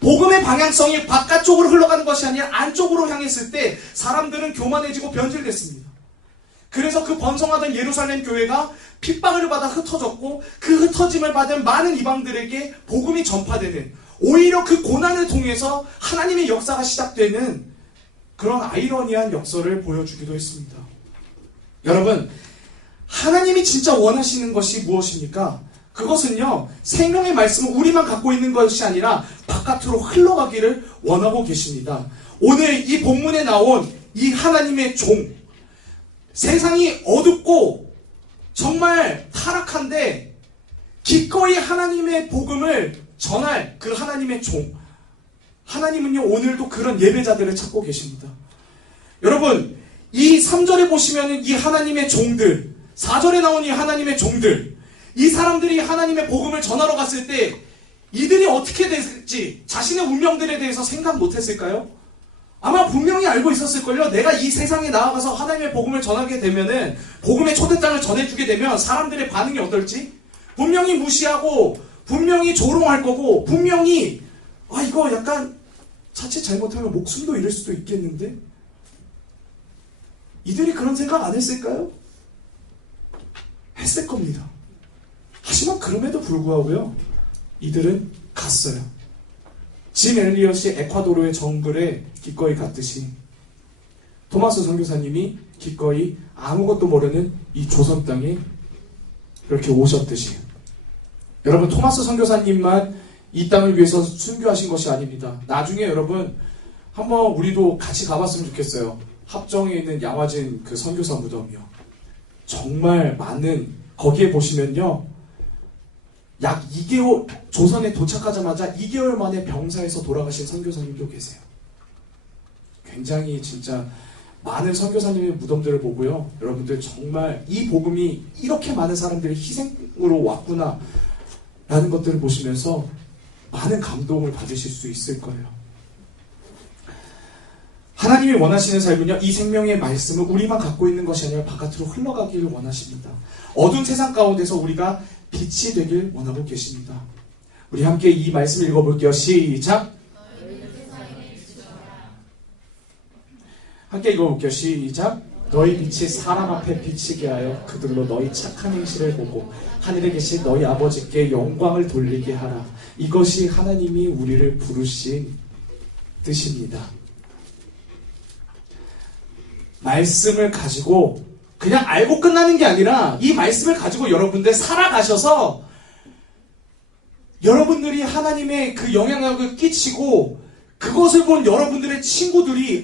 복음의 방향성이 바깥쪽으로 흘러가는 것이 아니라 안쪽으로 향했을 때 사람들은 교만해지고 변질됐습니다. 그래서 그 번성하던 예루살렘 교회가 핍박을 받아 흩어졌고 그 흩어짐을 받은 많은 이방들에게 복음이 전파되는, 오히려 그 고난을 통해서 하나님의 역사가 시작되는 그런 아이러니한 역사를 보여주기도 했습니다. 여러분, 하나님이 진짜 원하시는 것이 무엇입니까? 그것은요, 생명의 말씀은 우리만 갖고 있는 것이 아니라 바깥으로 흘러가기를 원하고 계십니다. 오늘 이 본문에 나온 이 하나님의 종, 세상이 어둡고 정말 타락한데 기꺼이 하나님의 복음을 전할 그 하나님의 종, 하나님은요 오늘도 그런 예배자들을 찾고 계십니다. 여러분, 이 3절에 보시면 이 하나님의 종들, 4절에 나온 이 하나님의 종들, 이 사람들이 하나님의 복음을 전하러 갔을 때 이들이 어떻게 될지 자신의 운명들에 대해서 생각 못했을까요? 아마 분명히 알고 있었을걸요. 내가 이 세상에 나아가서 하나님의 복음을 전하게 되면은, 복음의 초대장을 전해주게 되면 사람들의 반응이 어떨지 분명히 무시하고 분명히 조롱할 거고, 분명히 이거 약간 자칫 잘못하면 목숨도 잃을 수도 있겠는데, 이들이 그런 생각 안 했을까요? 했을 겁니다. 하지만 그럼에도 불구하고요, 이들은 갔어요. 짐 엘리엇이 에콰도르의 정글에 기꺼이 갔듯이 토마스 선교사님이 기꺼이 아무것도 모르는 이 조선 땅에 이렇게 오셨듯이, 여러분, 토마스 선교사님만 이 땅을 위해서 순교하신 것이 아닙니다. 나중에 여러분 한번 우리도 같이 가봤으면 좋겠어요. 합정에 있는 양화진 그 선교사 무덤이요. 정말 많은, 거기에 보시면요, 약 2개월, 조선에 도착하자마자 2개월 만에 병사에서 돌아가신 선교사님도 계세요. 굉장히 진짜 많은 선교사님의 무덤들을 보고요, 여러분들 정말 이 복음이 이렇게 많은 사람들이 희생으로 왔구나 라는 것들을 보시면서 많은 감동을 받으실 수 있을 거예요. 하나님이 원하시는 삶은요, 이 생명의 말씀을 우리만 갖고 있는 것이 아니라 바깥으로 흘러가기를 원하십니다. 어두운 세상 가운데서 우리가 빛이 되길 원하고 계십니다. 우리 함께 이 말씀 읽어볼게요. 시작. 함께 읽어볼게요. 시작. 너희 빛이 사람 앞에 비치게 하여 그들로 너희 착한 행실을 보고 하늘에 계신 너희 아버지께 영광을 돌리게 하라. 이것이 하나님이 우리를 부르신 뜻입니다. 말씀을 가지고 그냥 알고 끝나는 게 아니라 이 말씀을 가지고 여러분들 살아가셔서 여러분들이 하나님의 그 영향력을 끼치고 그것을 본 여러분들의 친구들이,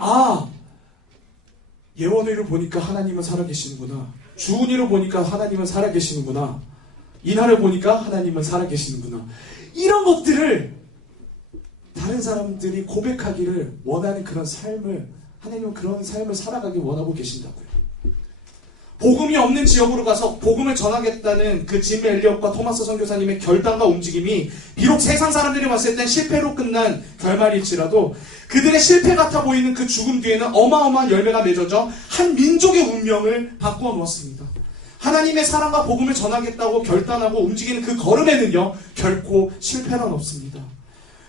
예원이를 보니까 하나님은 살아계시는구나, 주은이를 보니까 하나님은 살아계시는구나, 이날을 보니까 하나님은 살아계시는구나, 이런 것들을 다른 사람들이 고백하기를 원하는 그런 삶을, 하나님은 그런 삶을 살아가길 원하고 계신다고요. 복음이 없는 지역으로 가서 복음을 전하겠다는 그 짐 엘리엇과 토마스 선교사님의 결단과 움직임이 비록 세상 사람들이 봤을 땐 실패로 끝난 결말일지라도 그들의 실패 같아 보이는 그 죽음 뒤에는 어마어마한 열매가 맺어져 한 민족의 운명을 바꾸어 놓았습니다. 하나님의 사랑과 복음을 전하겠다고 결단하고 움직이는 그 걸음에는요, 결코 실패는 없습니다.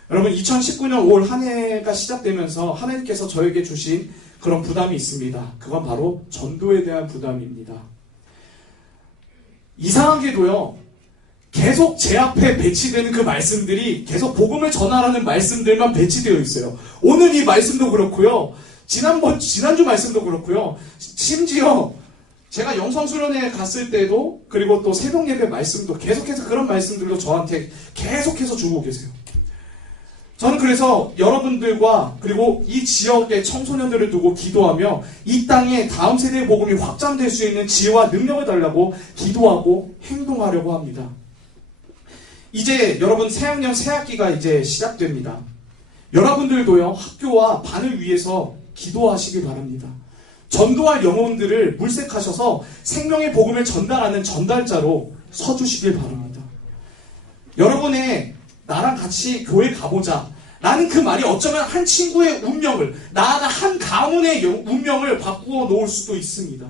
여러분, 2019년 5월 한 해가 시작되면서 하나님께서 저에게 주신 그런 부담이 있습니다. 그건 바로 전도에 대한 부담입니다. 이상한 게도요, 계속 제 앞에 배치되는 그 말씀들이 계속 복음을 전하라는 말씀들만 배치되어 있어요. 오늘 이 말씀도 그렇고요, 지난주 말씀도 그렇고요, 심지어 제가 영성수련회 갔을 때도, 그리고 또 새벽 예배 말씀도 계속해서 그런 말씀들도 저한테 계속해서 주고 계세요. 저는 그래서 여러분들과 그리고 이 지역의 청소년들을 두고 기도하며 이 땅에 다음 세대의 복음이 확장될 수 있는 지혜와 능력을 달라고 기도하고 행동하려고 합니다. 이제 여러분 새학년 새학기가 이제 시작됩니다. 여러분들도요, 학교와 반을 위해서 기도하시길 바랍니다. 전도할 영혼들을 물색하셔서 생명의 복음을 전달하는 전달자로 서주시길 바랍니다. 여러분의 나랑 같이 교회 가보자 라는 그 말이 어쩌면 한 친구의 운명을, 나아가 한 가문의 운명을 바꾸어 놓을 수도 있습니다.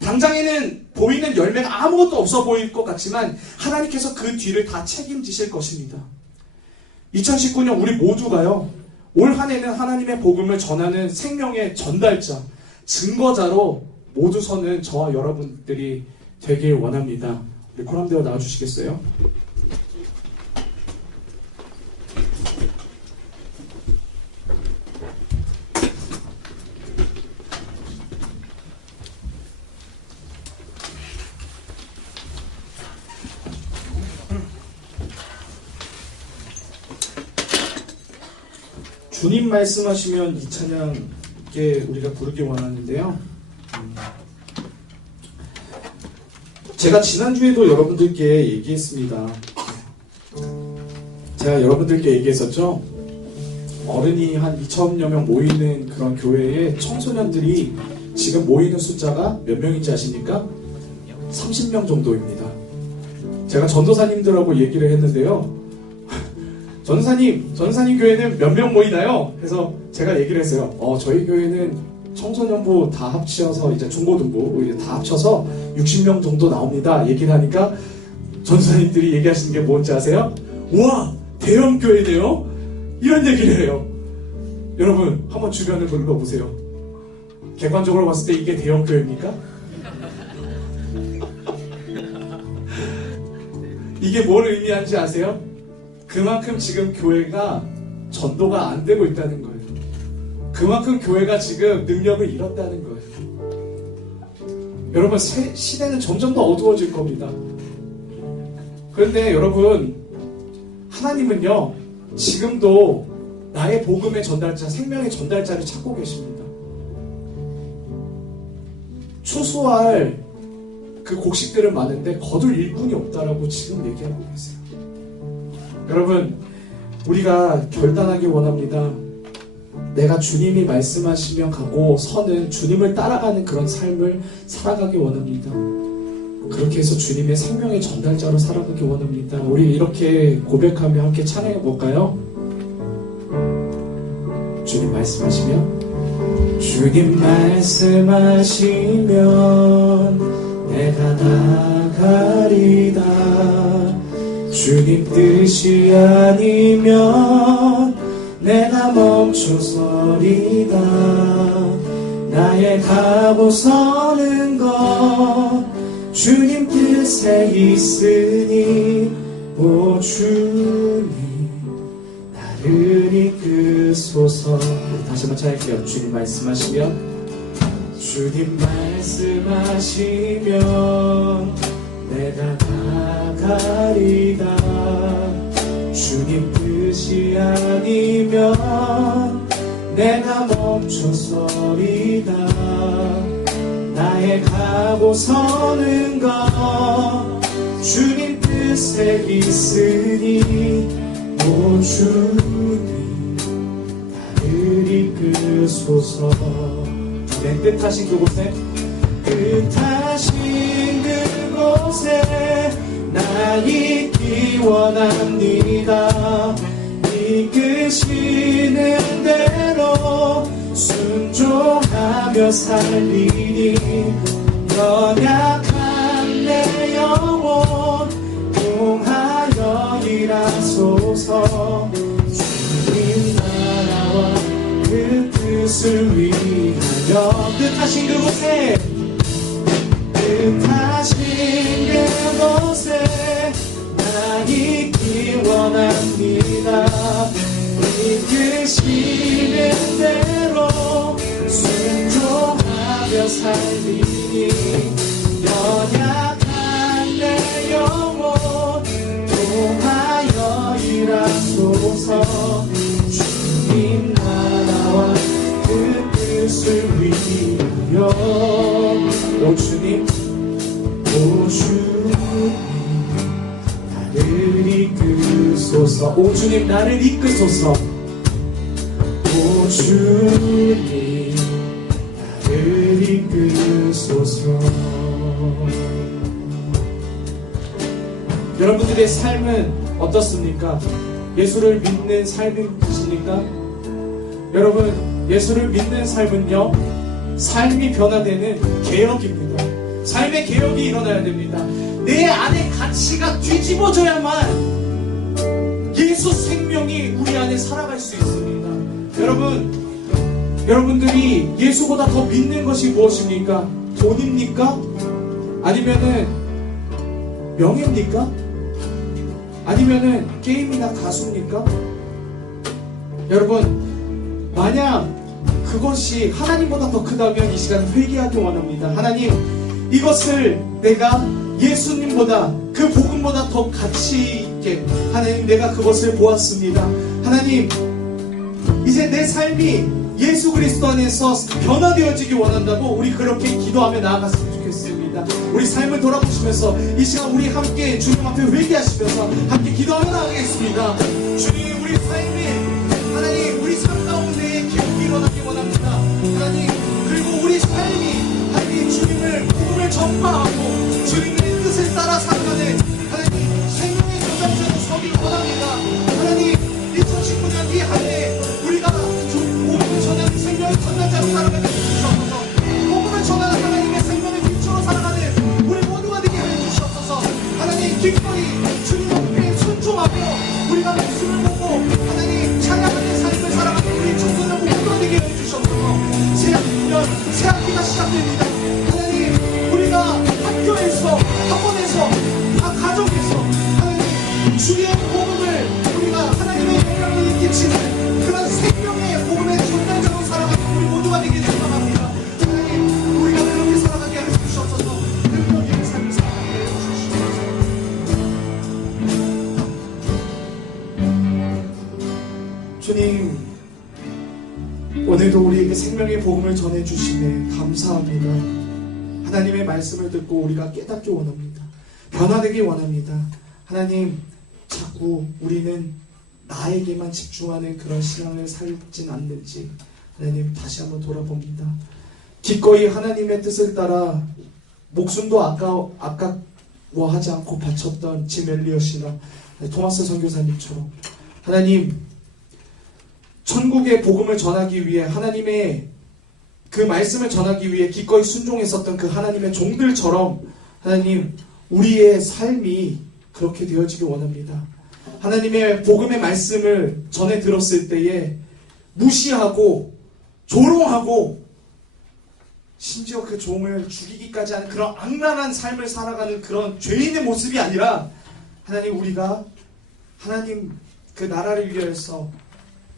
당장에는 보이는 열매가 아무것도 없어 보일 것 같지만 하나님께서 그 뒤를 다 책임지실 것입니다. 2019년 우리 모두가요, 올 한 해는 하나님의 복음을 전하는 생명의 전달자, 증거자로 모두 서는 저와 여러분들이 되길 원합니다. 우리 코람대로 나와주시겠어요? 주님 말씀하시면 이 찬양께 우리가 부르기 원하는데요. 제가 지난주에도 여러분들께 얘기했습니다. 제가 여러분들께 얘기했었죠. 어른이 한 2,000여 명 모이는 그런 교회에 청소년들이 지금 모이는 숫자가 몇 명인지 아십니까? 30명 정도입니다. 제가 전도사님들하고 얘기를 했는데요. 전사님 교회는 몇 명 모이나요? 그래서 제가 얘기를 했어요. 저희 교회는 청소년부 다 합쳐서 이제 중고등부 이제 다 합쳐서 60명 정도 나옵니다. 얘기를 하니까 전사님들이 얘기하시는 게 뭔지 아세요? 우와, 대형 교회네요? 이런 얘기를 해요. 여러분, 한번 주변을 둘러보세요. 객관적으로 봤을 때 이게 대형 교회입니까? 이게 뭘 의미하는지 아세요? 그만큼 지금 교회가 전도가 안 되고 있다는 거예요. 그만큼 교회가 지금 능력을 잃었다는 거예요. 여러분, 시대는 점점 더 어두워질 겁니다. 그런데 여러분, 하나님은요, 지금도 나의 복음의 전달자, 생명의 전달자를 찾고 계십니다. 추수할 그 곡식들은 많은데 거둘 일꾼이 없다라고 지금 얘기하고 계세요. 여러분, 우리가 결단하기 원합니다. 내가 주님이 말씀하시면 가고 서는 지님을 따라가는 그런 삶을 살아가기 원합니다. 그렇게 해서 주님의 생명의 전달자로 살아가기 원합니다. 우리 이렇게 고백하며 함께 찬양해 볼까요? 주님 말씀하시면, 주님 말씀하시면 내가 나가리다. 주님 뜻이 아니면 내가 멈춰서리다. 나의 가고 서는 것 주님 뜻에 있으니, 오 주님 나를 이끄소서. 다시 한번 찬양할게요. 주님 말씀하시면, 주님 말씀하시면 내가 나가리다. 주님 뜻이 아니면 내가 멈춰서리다. 나의 가고 서는 것 주님 뜻에 있으니, 오 주님 나를 이끄소서. 내 뜻하신 그곳에, 뜻하신 그곳에 나 있기 원합니다. 이끄시는 대로 순종하며 살리니, 연약한 내 영혼 통하여 일하소서. 주님 나라와 그 뜻을 위하여 뜻하신 그곳에 나 있기 원합니다. 이끄시는 대로 순종하며 살리니 연약한 내 영혼 통하여 일하소서. 주님 나라와 그 뜻을 위하여. 오 주님, 오 주님 나를 이끄소서. 오 주님 나를 이끄소서. 오 주님 나를 이끄소서. 여러분들의 삶은 어떻습니까? 예수를 믿는 삶이십니까? 여러분, 예수를 믿는 삶은요, 삶이 변화되는 개혁입니다. 삶의 개혁이 일어나야 됩니다. 내 안에 가치가 뒤집어져야만 예수 생명이 우리 안에 살아갈 수 있습니다. 여러분들이 예수보다 더 믿는 것이 무엇입니까? 돈입니까? 아니면은 명예입니까? 아니면은 게임이나 가수입니까? 여러분, 만약 그것이 하나님보다 더 크다면 이 시간 회개하기 원합니다. 하나님, 이것을 내가 예수님보다, 그 복음보다 더 가치 있게, 하나님, 내가 그것을 보았습니다. 하나님, 이제 내 삶이 예수 그리스도 안에서 변화되어지기 원한다고 우리 그렇게 기도하며 나아갔으면 좋겠습니다. 우리 삶을 돌아보시면서 이 시간 우리 함께 주님 앞에 회개하시면서 함께 기도하며 나아가겠습니다. 주님, 우리 삶이, 하나님, 우리 삶 가운데 기억이 일어나기 원합니다. 하나님, 그리고 우리 삶이 하나님 주님을 복음을 전파하고 주님의 뜻을 따라 살아가는 하나님 생명의 전당자로 서길 원합니다. 하나님, 2019년 이 한 해 우리가 복음을 전하는 생명의 전당자로 살아가게 해주시옵소서. 복음을 전하는 하나님의 생명의 빛으로 살아가는 우리 모두가 되게 해주시옵소서. 하나님, 기꺼이 주님 앞에 순종하며 우리가 말씀을 보고 하나님 찬양하는 삶을 살아가는 우리 청소년 모두가 되게 해주시옵소서. 새 학기가 시작됩니다. 하나님, 우리가 학교에서, 학원에서, 가정에서 하나님 주의 복음을 우리가 하나님의 영향을 끼치는 그런 생명의 복음의 전달자로 살아가는 우리 모두가 되길 소망합니다. 하나님, 우리가 그렇게 살아가게 해주시옵소서. 능력 있는 삶을 살아가게 해주시옵소서. 주님, 오늘도 우리에게 생명의 복음을 전해주시네 감사합니다. 하나님의 말씀을 듣고 우리가 깨닫기 원합니다. 변화되기 원합니다. 하나님, 자꾸 우리는 나에게만 집중하는 그런 신앙을 살진 않는지 하나님 다시 한번 돌아봅니다. 기꺼이 하나님의 뜻을 따라 목숨도 아까워하지 않고 바쳤던 지멜리엇이나 토마스 선교사님처럼 하나님, 천국의 복음을 전하기 위해 하나님의 그 말씀을 전하기 위해 기꺼이 순종했었던 그 하나님의 종들처럼 하나님, 우리의 삶이 그렇게 되어지기 원합니다. 하나님의 복음의 말씀을 전해 들었을 때에 무시하고 조롱하고 심지어 그 종을 죽이기까지 하는 그런 악랄한 삶을 살아가는 그런 죄인의 모습이 아니라 하나님, 우리가 하나님 그 나라를 위해서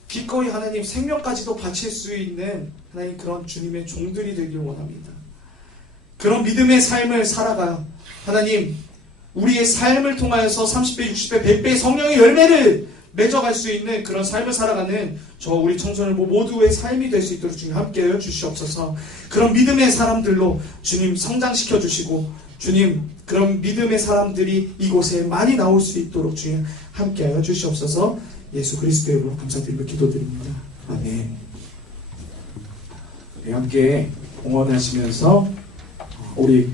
기꺼이 하나님 생명까지도 바칠 수 있는 하나님 그런 주님의 종들이 되길 원합니다. 그런 믿음의 삶을 살아가 하나님, 우리의 삶을 통하여서 30배, 60배, 100배의 성령의 열매를 맺어갈 수 있는 그런 삶을 살아가는 저 우리 청소년 모두의 삶이 될 수 있도록 주님 함께하여 주시옵소서. 그런 믿음의 사람들로 주님 성장시켜 주시고 주님, 그런 믿음의 사람들이 이곳에 많이 나올 수 있도록 주님 함께하여 주시옵소서. 예수 그리스도의 이름으로 감사드리며 기도드립니다. 아멘. 네, 함께 응원하시면서 우리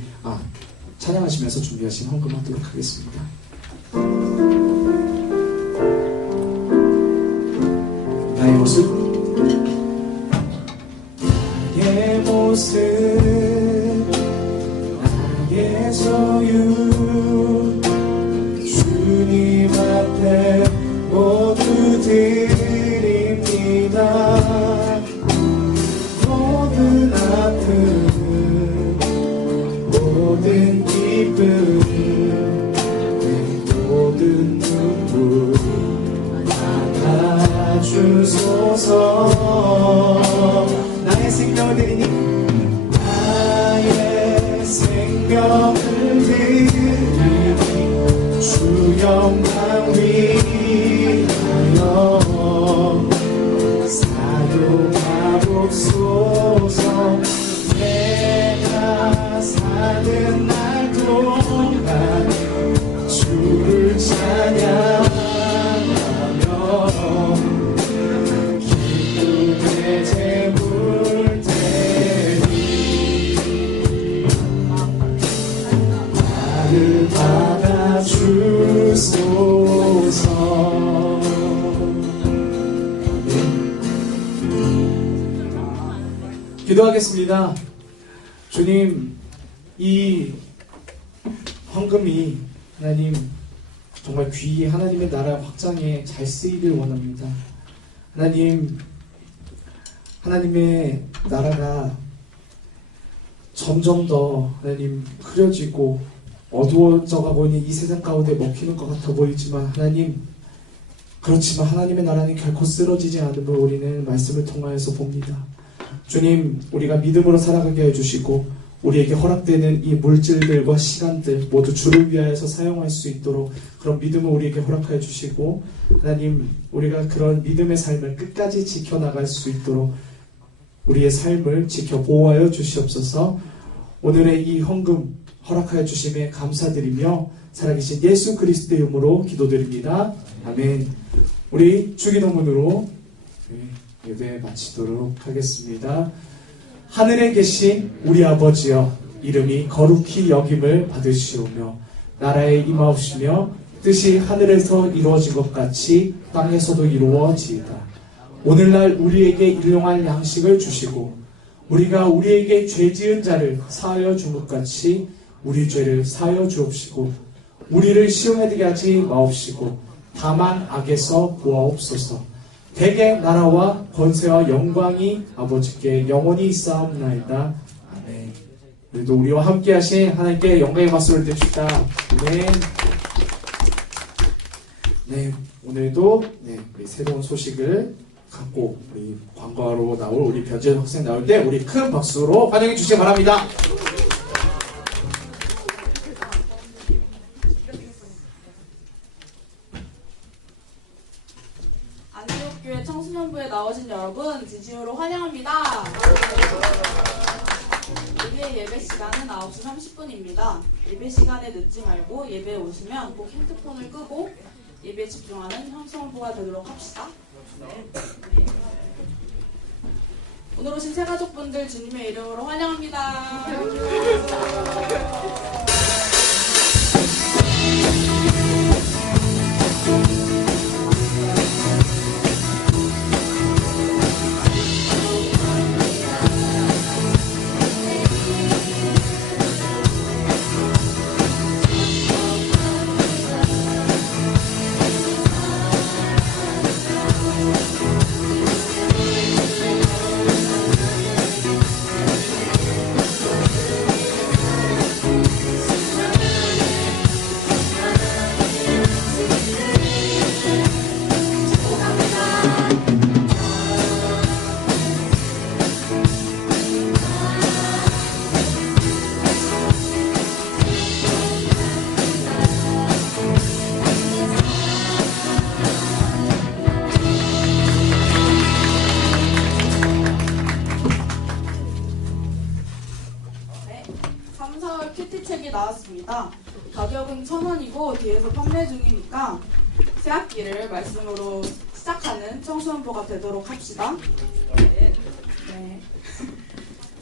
찬양하시면서 준비하신 헌금하도록 하겠습니다. 나의 모습, 나의 모습 소유 주님 앞에 모두 드립니다. 모든 아픔 모든 기쁨 모든 눈물 받아주소서. 나의 생명을 드리니 나의 생명을 드리니 주 영광 위하여 사용하옵소서. 내가 사는 날 동안 주를 찬양하며 기쁨의 제물 드리 나를 받아주소서. 기도하겠습니다. 주님, 이 헌금이 하나님 정말 귀히 하나님의 나라 확장에 잘 쓰이길 원합니다. 하나님, 하나님의 나라가 점점 더 하나님 흐려지고 어두워져 가고 있는 이 세상 가운데 먹히는 것 같아 보이지만 하나님, 그렇지만 하나님의 나라는 결코 쓰러지지 않음을 우리는 말씀을 통하여서 봅니다. 주님, 우리가 믿음으로 살아가게 해주시고 우리에게 허락되는 이 물질들과 시간들 모두 주를 위하여서 사용할 수 있도록 그런 믿음을 우리에게 허락하여 주시고 하나님, 우리가 그런 믿음의 삶을 끝까지 지켜나갈 수 있도록 우리의 삶을 지켜 보호하여 주시옵소서. 오늘의 이 헌금 허락하여 주심에 감사드리며 살아계신 예수 그리스도의 이름으로 기도드립니다. 아멘. 우리 주기도문으로 예배 마치도록 하겠습니다. 하늘에 계신 우리 아버지여, 이름이 거룩히 여김을 받으시오며 나라에 임하옵시며 뜻이 하늘에서 이루어진 것 같이 땅에서도 이루어지이다. 오늘날 우리에게 일용할 양식을 주시고 우리가 우리에게 죄 지은 자를 사하여 준 것 같이 우리 죄를 사하여 주옵시고 우리를 시험에 들게 하지 마옵시고 다만 악에서 구하옵소서. 대개 나라와 권세와 영광이 아버지께 영원히 있사옵나이다. 아멘. 오늘도 우리와 함께 하신 하나님께 영광의 박수를 드립시다. 아멘. 네, 오늘도 우리 새로운 소식을 갖고 우리 광고하러 나올 우리 변재 학생 나올 때 우리 큰 박수로 환영해 주시기 바랍니다. 안디옥교회 청소년부에 나오신 여러분 진심으로 환영합니다. 우리의 예배 시간은 9시 30분입니다. 예배 시간에 늦지 말고 예배에 오시면 꼭 핸드폰을 끄고 예배에 집중하는 청소년부가 되도록 합시다. 네. 오늘 오신 새가족분들 주님의 이름으로 환영합니다. 나왔습니다. 가격은 1,000원이고 뒤에서 판매 중이니까 새 학기를 말씀으로 시작하는 청소년부가 되도록 합시다. 네.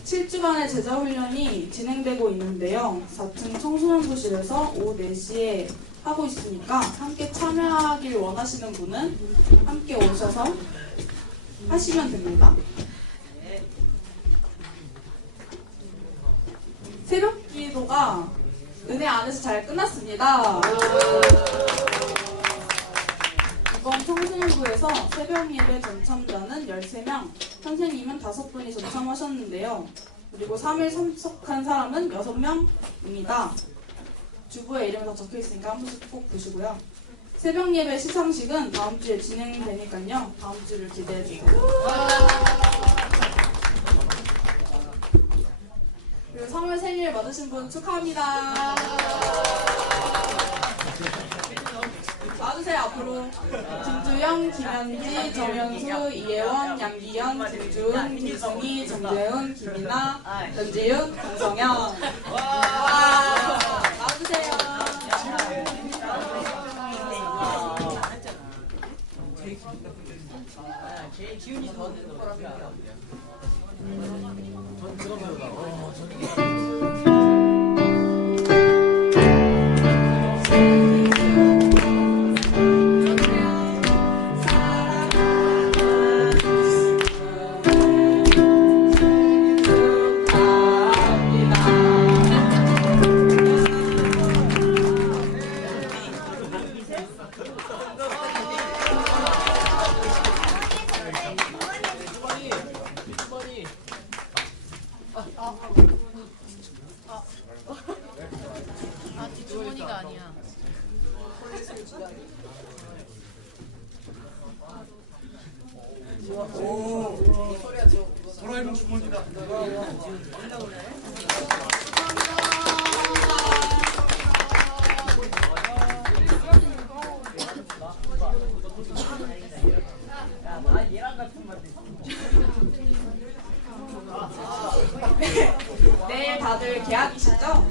7주간의 제자훈련이 진행되고 있는데요. 4층 청소년부실에서 오후 4시에 하고 있으니까 함께 참여하길 원하시는 분은 함께 오셔서 하시면 됩니다. 새벽 기도가 안에서 잘 끝났습니다. 이번 청소년부에서 새벽 예배 전참자는 13명, 선생님은 5분이 전참하셨는데요. 그리고 3일 참석한 사람은 6명입니다. 주부의 이름이 다 적혀있으니까 한 번씩 꼭 보시고요. 새벽 예배 시상식은 다음 주에 진행되니까요. 다음 주를 기대해주세요. 그리고 3월 생일 맞으신 분 축하합니다. 와주세요 앞으로. 김주영, 김현지, 정현수, 이혜원, 양기현, 김주은, 김승희, 정재훈, 김이나, 전지윤, 강성현. 와, 나와주세요. 제일 기운이 더 드는 거라면 뒷주머니가 아니야. 돌아있는 주머니다. 내일 다들 개학이시죠?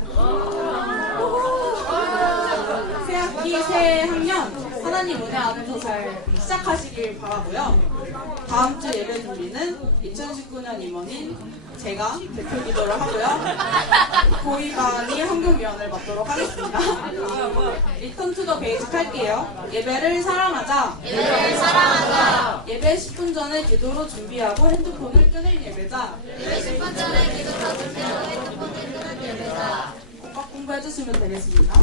새 학기, 새 학년 하나님 은혜 안에서 잘 시작하시길 바라고요. 다음 주 예배 준비는 2019년 임원인 제가 대표 기도를 하고요. 고위반이 헌금위원을 맡도록 하겠습니다. 리턴 투 더 베이직 할게요. 예배를 사랑하자. 예배를 사랑하자. 예배 10분 전에 기도로 준비하고 핸드폰을 끄는 예배자. 예배 10분 전에 기도로 준비하고 핸드폰을 끄는 예배자. 꼭꼭 공부해주시면 되겠습니다.